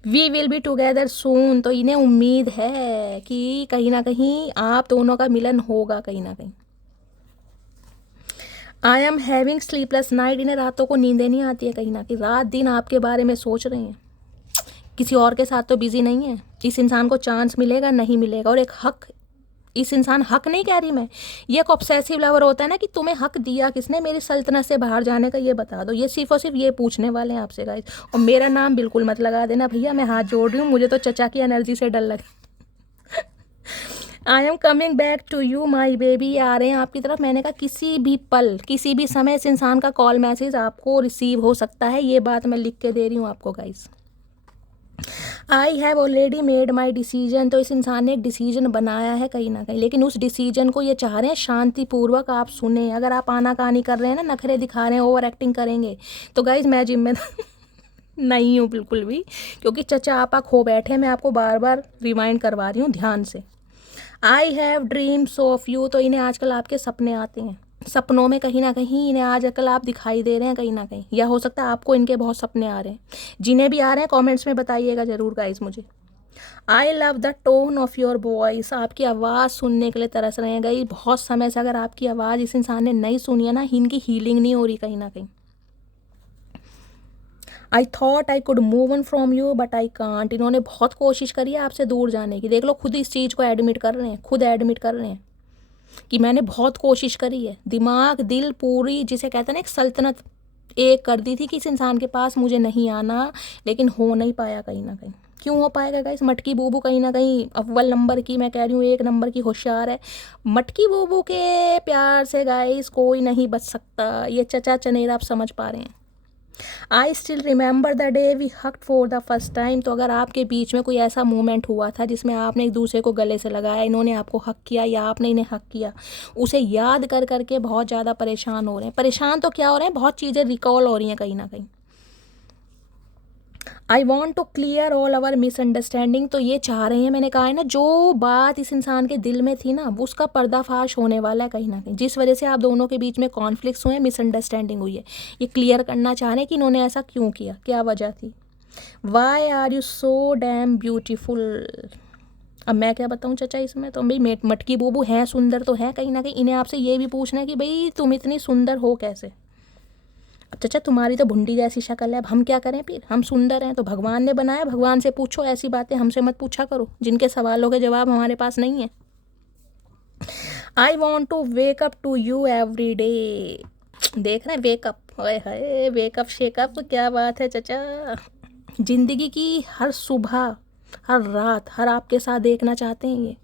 वी विल बी टुगेदर सून, तो इन्हें उम्मीद है कि कहीं ना कहीं आप दोनों का मिलन होगा कहीं ना कहीं। I am having sleepless night, इन्हें रातों को नींदें नहीं आती है कहीं ना कहीं, रात दिन आपके बारे में सोच रहे हैं। किसी और के साथ तो बिजी नहीं है। इस इंसान को चांस मिलेगा नहीं मिलेगा, और एक हक, इस इंसान हक नहीं कह रही मैं, ये एक ऑब्सेसिव लवर होता है ना कि तुम्हें हक दिया किसने मेरी सल्तनत से बाहर जाने का, ये बता दो। ये सिर्फ और सिर्फ ये पूछने वाले हैं आपसे गाइस। और मेरा नाम बिल्कुल मत लगा देना भैया, मैं हाथ जोड़ रही हूँ, मुझे तो चचा की एनर्जी से डर लगा। I am coming back to you my baby, ये आ रहे हैं आपकी तरफ। मैंने कहा किसी भी पल किसी भी समय इस इंसान का कॉल मैसेज आपको रिसीव हो सकता है, ये बात मैं लिख के दे रही हूँ आपको guys. I have already made my decision, तो इस इंसान ने एक डिसीजन बनाया है कहीं ना कहीं, लेकिन उस डिसीजन को ये चाह रहे हैं शांतिपूर्वक आप सुने। अगर आप आनाकानी कर रहे हैं ना, नखरे दिखा रहे हैं, ओवर एक्टिंग करेंगे, तो गाइज मैं जिम्मेदार नहीं हूँ बिल्कुल भी, क्योंकि चचा आपा खो बैठे, मैं आपको बार बार रिमाइंड करवा रही हूँ ध्यान से। I have dreams of you, तो इन्हें आजकल आपके सपने आते हैं। सपनों में कहीं ना कहीं इन्हें आज कल आप दिखाई दे रहे हैं कहीं ना कहीं, या हो सकता है आपको इनके बहुत सपने आ रहे हैं। जिन्हें भी आ रहे हैं कमेंट्स में बताइएगा ज़रूर गाइस मुझे। I love the tone of your voice, आपकी आवाज़ सुनने के लिए तरस रहे हैं गाइस। बहुत समय से अगर आपकी आवाज़ इस इंसान ने नहीं सुनी है ना, इनकी हीलिंग नहीं हो रही कहीं ना कहीं। I thought I could move on from you but I can't, इन्होंने बहुत कोशिश करी है आपसे दूर जाने की। देख लो खुद इस चीज़ को एडमिट कर रहे हैं, खुद एडमिट कर रहे हैं कि मैंने बहुत कोशिश करी है। दिमाग दिल पूरी, जिसे कहते हैं ना एक सल्तनत एक कर दी थी कि इस इंसान के पास मुझे नहीं आना, लेकिन हो नहीं पाया कहीं ना कहीं। क्यों हो पाएगा गाइस? मटकी बूबू कहीं ना कहीं अव्वल नंबर की, मैं कह रही हूँ एक नंबर की होशियार है। मटकी बूबू के प्यार से गाइस कोई नहीं बच सकता, ये चचा चनेरा आप समझ पा रहे हैं। I still remember the day we hugged for the first time, तो अगर आपके बीच में कोई ऐसा मोमेंट हुआ था जिसमें आपने एक दूसरे को गले से लगाया, इन्होंने आपको हक किया या आपने इन्हें हक किया, उसे याद कर करके बहुत ज़्यादा परेशान हो रहे हैं। परेशान तो क्या हो रहे हैं, बहुत चीज़ें रिकॉल हो रही हैं कहीं ना कहीं। I want to clear all our misunderstanding, तो ये चाह रहे हैं, मैंने कहा है ना, जो बात इस इंसान के दिल में थी ना, उसका पर्दाफाश होने वाला है कहीं ना कहीं। जिस वजह से आप दोनों के बीच में कॉन्फ्लिक्ट्स हुए, मिसअंडरस्टैंडिंग हुई है, ये क्लियर करना चाह रहे हैं कि इन्होंने ऐसा क्यों किया, क्या वजह थी। Why are you so damn beautiful, अब मैं क्या बताऊँ चचा इसमें, तो भाई मटकी बूबू हैं सुंदर तो है कहीं ना कहीं, इन्हें आपसे ये भी पूछना है कि भाई तुम इतनी सुंदर हो कैसे। अब चाचा तुम्हारी तो भुंडी जैसी शक्ल है, अब हम क्या करें फिर, हम सुंदर हैं तो भगवान ने बनाया, भगवान से पूछो, ऐसी बातें हमसे मत पूछा करो जिनके सवालों के जवाब हमारे पास नहीं है। I want to wake up to you every day, देख रहे हैं वेकअप, ओए हाय वेकअप शेकअप, क्या बात है चचा। जिंदगी की हर सुबह हर रात हर आपके साथ देखना चाहते हैं ये।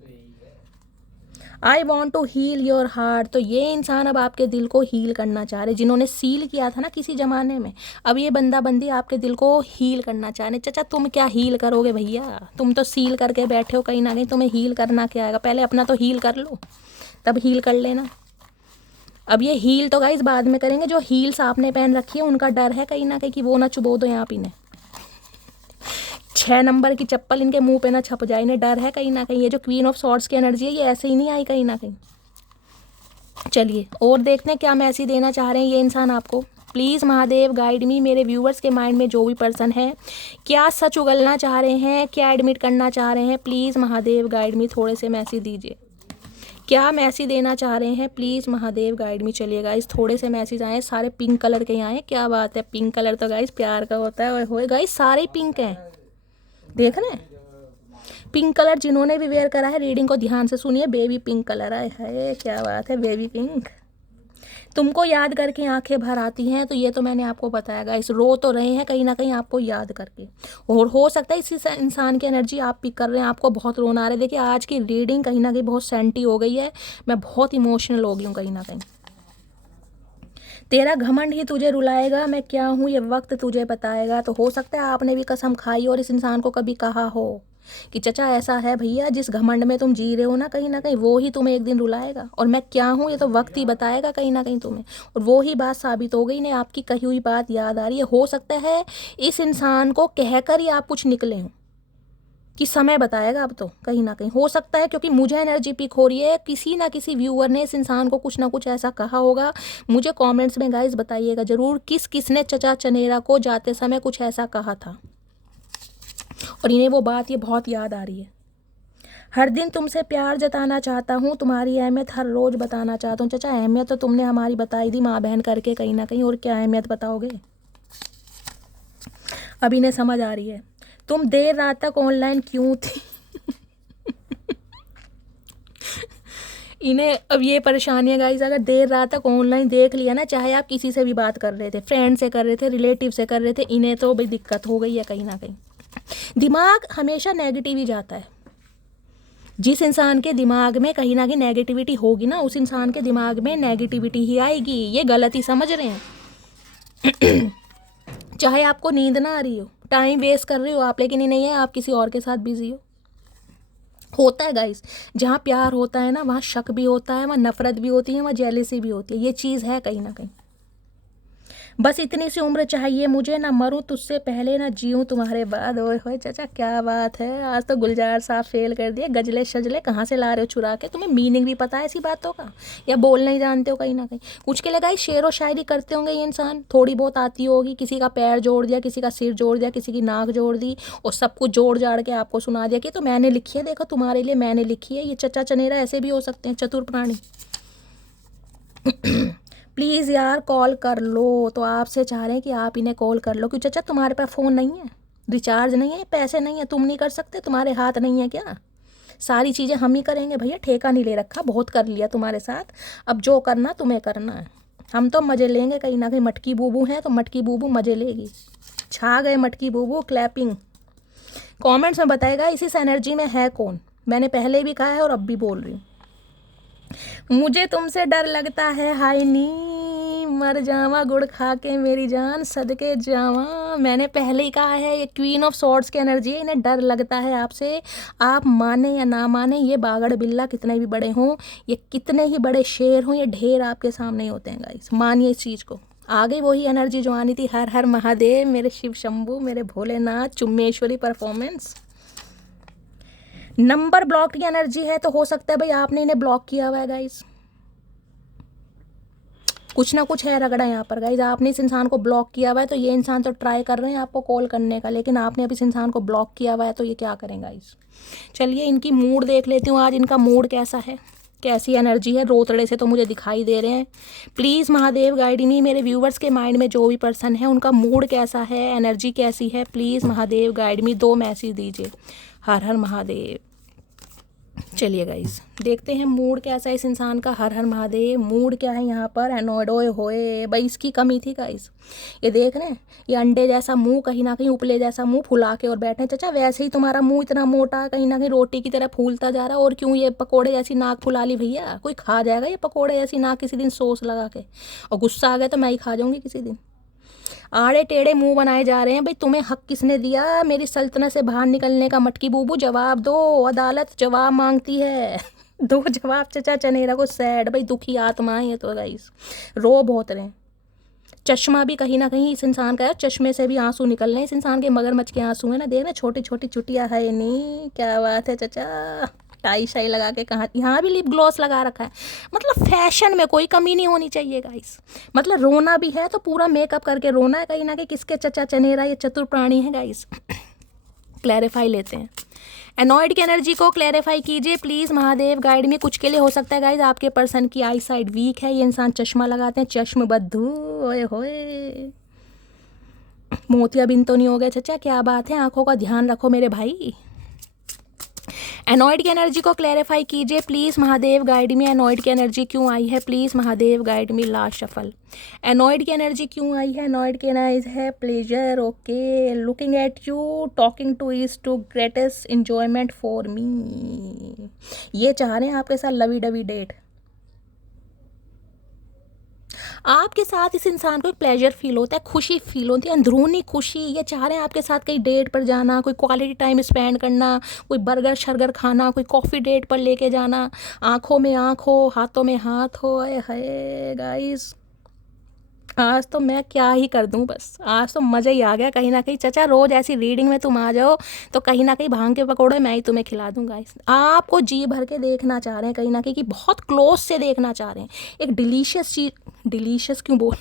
I want to heal your heart, तो ये इंसान अब आपके दिल को हील करना चाह रहे, जिन्होंने सील किया था ना किसी ज़माने में, अब ये बंदा बंदी आपके दिल को हील करना चाह रहे। चचा तुम क्या हील करोगे भैया, तुम तो सील करके बैठे हो कहीं ना कहीं, तुम्हें हील करना क्या आएगा, पहले अपना तो हील कर लो तब हील कर लेना। अब ये हील तो गाइस बाद में करेंगे, जो हील्स आपने पहन रखी है उनका डर है कहीं ना कहीं कि वो ना चुबो दो यहाँ इन्हें, 6 नंबर की चप्पल इनके मुंह पे ना छप जाए, इन्हें डर है कहीं ना कहीं। ये जो क्वीन ऑफ सॉर्ड्स की एनर्जी है ये ऐसे ही नहीं आई कहीं ना कहीं। चलिए और देखते हैं क्या मैसेज देना चाह रहे हैं ये इंसान आपको। प्लीज़ महादेव गाइड मी, मेरे व्यूवर्स के माइंड में जो भी पर्सन है, क्या सच उगलना चाह रहे हैं, क्या एडमिट करना चाह रहे हैं, प्लीज़ महादेव गाइड मी, थोड़े से मैसेज दीजिए। क्या मैसेज देना चाह रहे हैं, प्लीज़ महादेव गाइड मी। चलिए गाइस थोड़े से मैसेज आए, सारे पिंक कलर के आए, क्या बात है, पिंक कलर तो गाइस प्यार का होता है। ओए गाइस सारे पिंक हैं, देख रहे हैं, पिंक कलर जिन्होंने भी वेयर करा है रीडिंग को ध्यान से सुनिए, बेबी पिंक कलर आए है, क्या बात है बेबी पिंक। तुमको याद करके आंखें भर आती हैं, तो ये तो मैंने आपको बताया गाइस, रो तो रहे हैं कहीं ना कहीं आपको याद करके, और हो सकता है इसी इंसान की एनर्जी आप पिक कर रहे हैं, आपको बहुत रोना आ रहा है। देखिए आज की रीडिंग कहीं ना कहीं बहुत सेंटी हो गई है, मैं बहुत इमोशनल हो गई हूँ कहीं ना कहीं। तेरा घमंड ही तुझे रुलाएगा, मैं क्या हूँ ये वक्त तुझे बताएगा, तो हो सकता है आपने भी कसम खाई और इस इंसान को कभी कहा हो कि चचा ऐसा है भैया, जिस घमंड में तुम जी रहे हो ना कहीं वो ही तुम्हें एक दिन रुलाएगा, और मैं क्या हूँ ये तो वक्त ही बताएगा कहीं ना कहीं तुम्हें, और वो ही बात साबित हो गई ने, आपकी कही हुई बात याद आ रही है। हो सकता है इस इंसान को कहकर ही आप कुछ निकले हों कि समय बताएगा, अब तो कहीं ना कहीं हो सकता है, क्योंकि मुझे एनर्जी पिक हो रही है, किसी ना किसी व्यूअर ने इस इंसान को कुछ ना कुछ ऐसा कहा होगा। मुझे कमेंट्स में गाइस बताइएगा ज़रूर किस किसने चचा चनेरा को जाते समय कुछ ऐसा कहा था, और इन्हें वो बात ये बहुत याद आ रही है। हर दिन तुमसे प्यार जताना चाहता हूँ, तुम्हारी अहमियत हर रोज़ बताना चाहता हूँ। चचा अहमियत तो तुमने हमारी बताई दी माँ बहन करके कहीं ना कहीं, और क्या अहमियत बताओगे, अब इन्हें समझ आ रही है। तुम देर रात तक ऑनलाइन क्यों थी इन्हें अब ये परेशानी है गाइस, अगर देर रात तक ऑनलाइन देख लिया ना, चाहे आप किसी से भी बात कर रहे थे, फ्रेंड से कर रहे थे, रिलेटिव से कर रहे थे, इन्हें तो भाई दिक्कत हो गई है कहीं ना कहीं। दिमाग हमेशा नेगेटिव ही जाता है, जिस इंसान के दिमाग में कहीं ना कहीं नेगेटिविटी होगी ना, उस इंसान के दिमाग में नेगेटिविटी ही आएगी, ये गलत ही समझ रहे हैं चाहे आपको नींद ना आ रही हो, टाइम वेस्ट कर रहे हो आप, लेकिन ये नहीं है आप किसी और के साथ बिजी हो। होता है गाइस, जहाँ प्यार होता है ना वहाँ शक भी होता है, वहाँ नफरत भी होती है, वहाँ जेलसी भी होती है, ये चीज़ है कहीं ना कहीं। बस इतनी सी उम्र चाहिए मुझे, ना मरूं तुझसे पहले ना जीऊं तुम्हारे बाद। ओए होए चाचा क्या बात है, आज तो गुलजार साहब फेल कर दिए। गजले शजले कहाँ से ला रहे हो चुरा के? तुम्हें मीनिंग भी पता है ऐसी बातों का, या बोल नहीं जानते हो कहीं ना कहीं? कुछ के लगाई शेर व शायरी करते होंगे ये इंसान, थोड़ी बहुत आती होगी। किसी का पैर जोड़ दिया, किसी का सिर जोड़ दिया, किसी की नाक जोड़ दी, और सब कुछ जोड़ जाड़ के आपको सुना दिया कि तो मैंने लिखी है, देखो तुम्हारे लिए मैंने लिखी है। ये चचा चनेरा ऐसे भी हो सकते हैं, चतुर प्राणी। प्लीज़ यार कॉल कर लो, तो आपसे चाह रहे हैं कि आप इन्हें कॉल कर लो। क्यों चाचा तुम्हारे पास फ़ोन नहीं है, रिचार्ज नहीं है, पैसे नहीं है, तुम नहीं कर सकते? तुम्हारे हाथ नहीं है क्या? सारी चीज़ें हम ही करेंगे भैया, ठेका नहीं ले रखा, बहुत कर लिया तुम्हारे साथ। अब जो करना तुम्हें करना है, हम तो मज़े लेंगे कहीं ना कहीं। मटकी बूबू हैं तो मटकी बूबू मज़े लेगी। छा गए मटकी बूबू, क्लैपिंग। कमेंट्स में बताएगा इस एनर्जी में है कौन। मैंने पहले भी कहा है और अब भी बोल रही हूँ, मुझे तुमसे डर लगता है, हाय नी मर जावा गुड़ खा के मेरी जान सदके जावा। मैंने पहले ही कहा है, ये क्वीन ऑफ सॉर्ड्स की एनर्जी है, इन्हें डर लगता है आपसे। आप माने या ना माने, ये बागड़ बिल्ला कितने भी बड़े हों, ये कितने ही बड़े शेर हों, ये ढेर आपके सामने होते हैं गाइस, मानिए इस चीज़ को। आ गई वही एनर्जी जो आनी थी। हर हर महादेव मेरे शिव शंभू, मेरे भोलेनाथ, चुम्मेश्वरी परफॉर्मेंस। नंबर ब्लॉक की एनर्जी है, तो हो सकता है भाई आपने इन्हें ब्लॉक किया हुआ है गाइस। कुछ ना कुछ है रगड़ा यहाँ पर गाइस, आपने इस इंसान को ब्लॉक किया हुआ है। तो ये इंसान तो ट्राई कर रहे हैं आपको कॉल करने का, लेकिन आपने अब इस इंसान को ब्लॉक किया हुआ है, तो ये क्या करें गाइस। चलिए इनकी मूड देख लेती हूँ, आज इनका मूड कैसा है, कैसी एनर्जी है। रोतड़े से तो मुझे दिखाई दे रहे हैं। प्लीज़ महादेव गाइड मी, मेरे व्यूवर्स के माइंड में जो भी पर्सन है उनका मूड कैसा है, एनर्जी कैसी है, please Mahadev guide me, 2 message दीजिए। हर हर महादेव। चलिए गाइस देखते हैं मूड कैसा है इस इंसान का। हर हर महादेव। मूड क्या है यहाँ पर, एनॉयड होए भाई, इसकी कमी थी गाइस। ये देख रहे हैं, ये अंडे जैसा मुंह, कहीं ना कहीं उपले जैसा मुंह फुला के और बैठे। चाचा वैसे ही तुम्हारा मुंह इतना मोटा, कहीं ना कहीं रोटी की तरह फूलता जा रहा है। और क्यों ये पकोड़े जैसी नाक फुला ली भैया? कोई खा जाएगा ये पकोड़े जैसी नाक किसी दिन सॉस लगा के, और गुस्सा आ गया तो मैं ही खा जाऊंगी किसी दिन। आड़े टेढ़े मुंह बनाए जा रहे हैं भाई। तुम्हें हक किसने दिया मेरी सल्तनत से बाहर निकलने का? मटकी बूबू जवाब दो, अदालत जवाब मांगती है। दो जवाब चचा चनेरा को। सैड भाई, दुखी आत्माएं ये तो गाइस, रो बहुत रहे हैं। चश्मा भी कहीं ना कहीं इस इंसान का है, चश्मे से भी आंसू निकल रहे हैं इस इंसान के, मगरमच्छ के आंसू है ना, देखना छोटी छोटी चुटिया है। नहीं क्या बात है चाचा, टाई शाई लगा के, कहाँ यहाँ भी लिप ग्लॉस लगा रखा है। मतलब फैशन में कोई कमी नहीं होनी चाहिए गाइस। मतलब रोना भी है तो पूरा मेकअप करके रोना है कहीं ना कहीं। किसके चचा चनेरा, ये चतुर प्राणी है गाइस। क्लैरिफाई लेते हैं, एनॉयड की एनर्जी को क्लैरिफाई कीजिए प्लीज़ महादेव गाइड में। कुछ के लिए हो सकता है गाइज आपके पर्सन की आई साइड वीक है, ये इंसान चश्मा लगाते हैं, चश्म बद्धू। ओए होए, मोतिया बिन तो नहीं हो गए चचा? क्या बात है, आंखों का ध्यान रखो मेरे भाई। एनॉयड की एनर्जी को क्लैरिफाई कीजिए please Mahadev guide me. Annoyed की एनर्जी क्यों आई है, please Mahadev guide me. Last shuffle. Annoyed की एनर्जी क्यों आई है? एनॉयड की एनर्जी है pleasure, okay, looking at you, talking to is to greatest enjoyment for me. ये चाह रहे हैं आपके साथ लवी डवी डेट। आपके साथ इस इंसान को एक प्लेजर फील होता है, खुशी फील होती है, अंदरूनी खुशी। ये चाह रहे हैं आपके साथ कहीं डेट पर जाना, कोई क्वालिटी टाइम स्पेंड करना, कोई बर्गर शर्गर खाना, कोई कॉफ़ी डेट पर लेके जाना। आंखों में आंख हो, हाथों में हाथ हो। है गाइस, आज तो मैं क्या ही कर दूं, बस आज तो मज़ा ही आ गया कहीं ना कहीं। चचा रोज़ ऐसी रीडिंग में तुम आ जाओ तो कहीं ना कहीं भांग के पकौड़े मैं ही तुम्हें खिला दूंगा। आपको जी भर के देखना चाह रहे हैं कहीं ना कहीं, कि बहुत क्लोज से देखना चाह रहे हैं। एक डिलीशियस चीज़, डिलीशियस क्यों बोल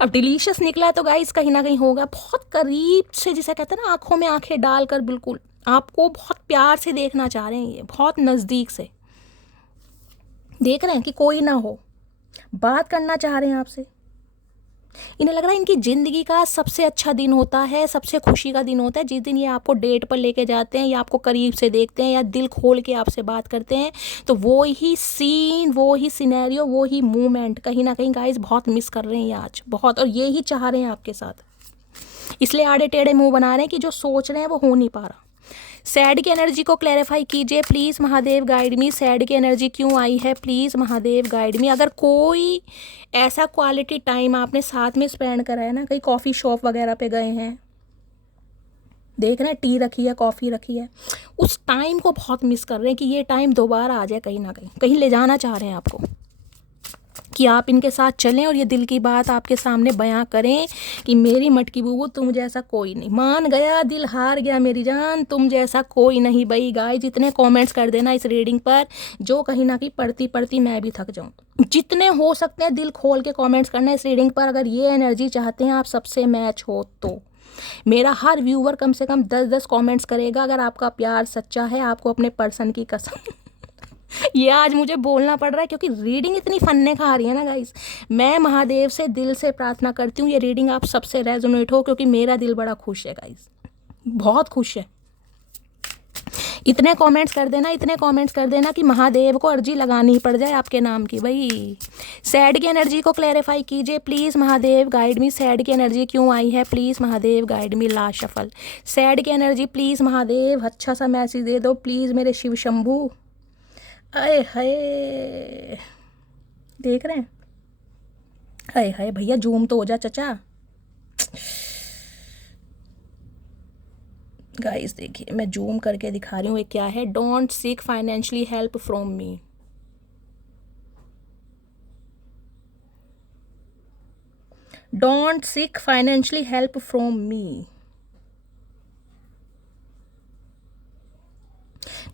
अब डिलीशियस निकला है तो गाइस कहीं ना कहीं होगा बहुत करीब से, जिसे कहते हैं ना आंखों में आंखें डालकर, बिल्कुल आपको बहुत प्यार से देखना चाह रहे हैं। ये बहुत नज़दीक से देख रहे हैं कि कोई ना हो, बात करना चाह रहे हैं आपसे। इन्हें लग रहा है इनकी ज़िंदगी का सबसे अच्छा दिन होता है, सबसे खुशी का दिन होता है जिस दिन ये आपको डेट पर लेके जाते हैं, या आपको करीब से देखते हैं, या दिल खोल के आपसे बात करते हैं। तो वो ही सीन, वो ही सिनेरियो, वो ही मूवमेंट कहीं ना कहीं गाइस बहुत मिस कर रहे हैं ये आज बहुत, और ये ही चाह रहे हैं आपके साथ। इसलिए आड़े टेढ़े मुँह बना रहे हैं कि जो सोच रहे हैं वो हो नहीं पा रहा। सैड की एनर्जी को क्लैरिफाई कीजिए please Mahadev guide me. Sad की एनर्जी क्यों आई है, प्लीज़ महादेव गाइड मी। अगर कोई ऐसा क्वालिटी टाइम आपने साथ में स्पेंड करा है ना, कहीं कॉफ़ी शॉप वगैरह पे गए हैं, देख रहे हैं टी रखी है, कॉफ़ी रखी है, उस टाइम को बहुत मिस कर रहे हैं कि ये टाइम दोबारा आ जाए कहीं ना कहीं, कहीं ले जाना चाह रहे हैं आपको। कि आप इनके साथ चलें और ये दिल की बात आपके सामने बयां करें कि मेरी मटकी बूबू तुम जैसा कोई नहीं, मान गया दिल हार गया मेरी जान, तुम जैसा कोई नहीं। भाई गाइस जितने कमेंट्स कर देना इस रीडिंग पर, जो कहीं ना कहीं पढ़ती पढ़ती मैं भी थक जाऊँ। जितने हो सकते हैं दिल खोल के कमेंट्स करना इस रीडिंग पर, अगर ये एनर्जी चाहते हैं आप सबसे मैच हो तो। मेरा हर व्यूवर कम से कम 10-10 कमेंट्स करेगा अगर आपका प्यार सच्चा है, आपको अपने पर्सन की कसम। ये आज मुझे बोलना पड़ रहा है क्योंकि रीडिंग इतनी फन्ने खा रही है ना गाइस। मैं महादेव से दिल से प्रार्थना करती हूँ ये रीडिंग आप सबसे रेजोनेट हो, क्योंकि मेरा दिल बड़ा खुश है गाइस, बहुत खुश है। इतने कमेंट्स कर देना, इतने कमेंट्स कर देना कि महादेव को अर्जी लगानी पड़ जाए आपके नाम की। भाई सैड की एनर्जी को क्लैरिफाई कीजिए please Mahadev, guide me. Sad की एनर्जी क्यों आई है please Mahadev, guide me. Last shuffle sad की एनर्जी प्लीज़ महादेव, अच्छा सा मैसेज दे दो प्लीज़ मेरे शिव शंभू। अरे हाय देख रहे हैं, हाय हाय भैया जूम तो हो जा चचा। गाइस देखिए मैं जूम करके दिखा रही हूँ ये क्या है। Don't seek financially help from me. Don't seek financially help from me.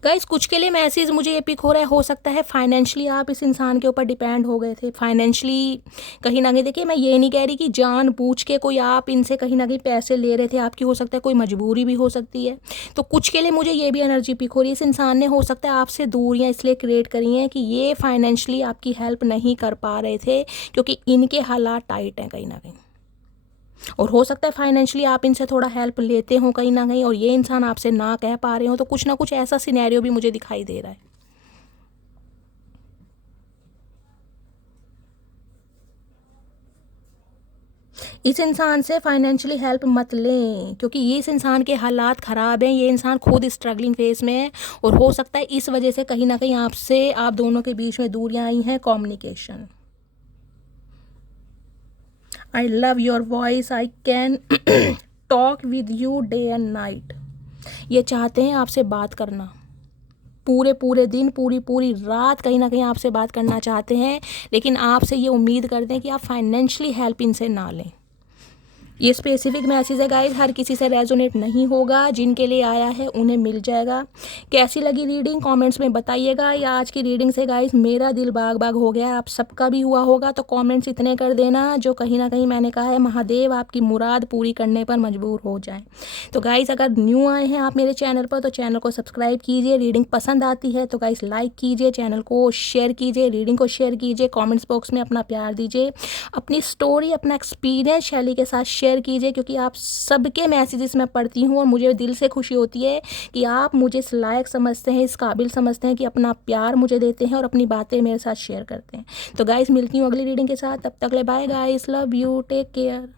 Guys कुछ के लिए मैसेज मुझे ये पिक हो रहा है, हो सकता है फाइनेंशियली आप इस इंसान के ऊपर डिपेंड हो गए थे फाइनेंशियली कहीं ना कहीं। देखिए मैं ये नहीं कह रही कि जानबूझ के कोई आप इनसे कहीं ना कहीं पैसे ले रहे थे, आपकी हो सकता है कोई मजबूरी भी हो सकती है। तो कुछ के लिए मुझे ये भी एनर्जी पिक हो रही है, इस इंसान ने हो सकता है आपसे दूरियां इसलिए क्रिएट करी हैं कि ये फाइनेंशियली आपकी हेल्प नहीं कर पा रहे थे क्योंकि इनके हालात टाइट हैं कहीं ना कहीं। और हो सकता है फाइनेंशियली आप इनसे थोड़ा हेल्प लेते हो कहीं ना कहीं और ये इंसान आपसे ना कह पा रहे हो, तो कुछ ना कुछ ऐसा सिनेरियो भी मुझे दिखाई दे रहा है। इस इंसान से फाइनेंशियली हेल्प मत लें क्योंकि ये इस इंसान के हालात ख़राब हैं, ये इंसान खुद स्ट्रगलिंग फेस में है और हो सकता है इस वजह से कहीं ना कहीं आपसे आप दोनों के बीच में दूरियां आई हैं। Communication, I love your voice, I can talk with you day and night. ये चाहते हैं आपसे बात करना, पूरे पूरे दिन पूरी पूरी रात कहीं ना कहीं आपसे बात करना चाहते हैं, लेकिन आपसे ये उम्मीद करते हैं कि आप फाइनेंशियली हेल्प इनसे ना लें। ये स्पेसिफिक मैसेज है गाइस, हर किसी से रेजोनेट नहीं होगा, जिनके लिए आया है उन्हें मिल जाएगा। कैसी लगी रीडिंग कमेंट्स में बताइएगा। या आज की रीडिंग से गाइस मेरा दिल बाग बाग हो गया, आप सबका भी हुआ होगा, तो कमेंट्स इतने कर देना जो कहीं ना कहीं मैंने कहा है महादेव आपकी मुराद पूरी करने पर मजबूर हो जाए। तो गाइस अगर न्यू आए हैं आप मेरे चैनल पर तो चैनल को सब्सक्राइब कीजिए। रीडिंग पसंद आती है तो गाइस लाइक कीजिए, चैनल को शेयर कीजिए, रीडिंग को शेयर कीजिए, कॉमेंट्स बॉक्स में अपना प्यार दीजिए, अपनी स्टोरी अपना एक्सपीरियंस शैली के साथ शेयर कीजिए क्योंकि आप सबके मैसेजेस मैं पढ़ती हूँ और मुझे दिल से खुशी होती है कि आप मुझे इस लायक समझते हैं, इस काबिल समझते हैं कि अपना प्यार मुझे देते हैं और अपनी बातें मेरे साथ शेयर करते हैं। तो गाइस मिलती हूँ अगली रीडिंग के साथ, तब तक ले bye guys, love you, take care.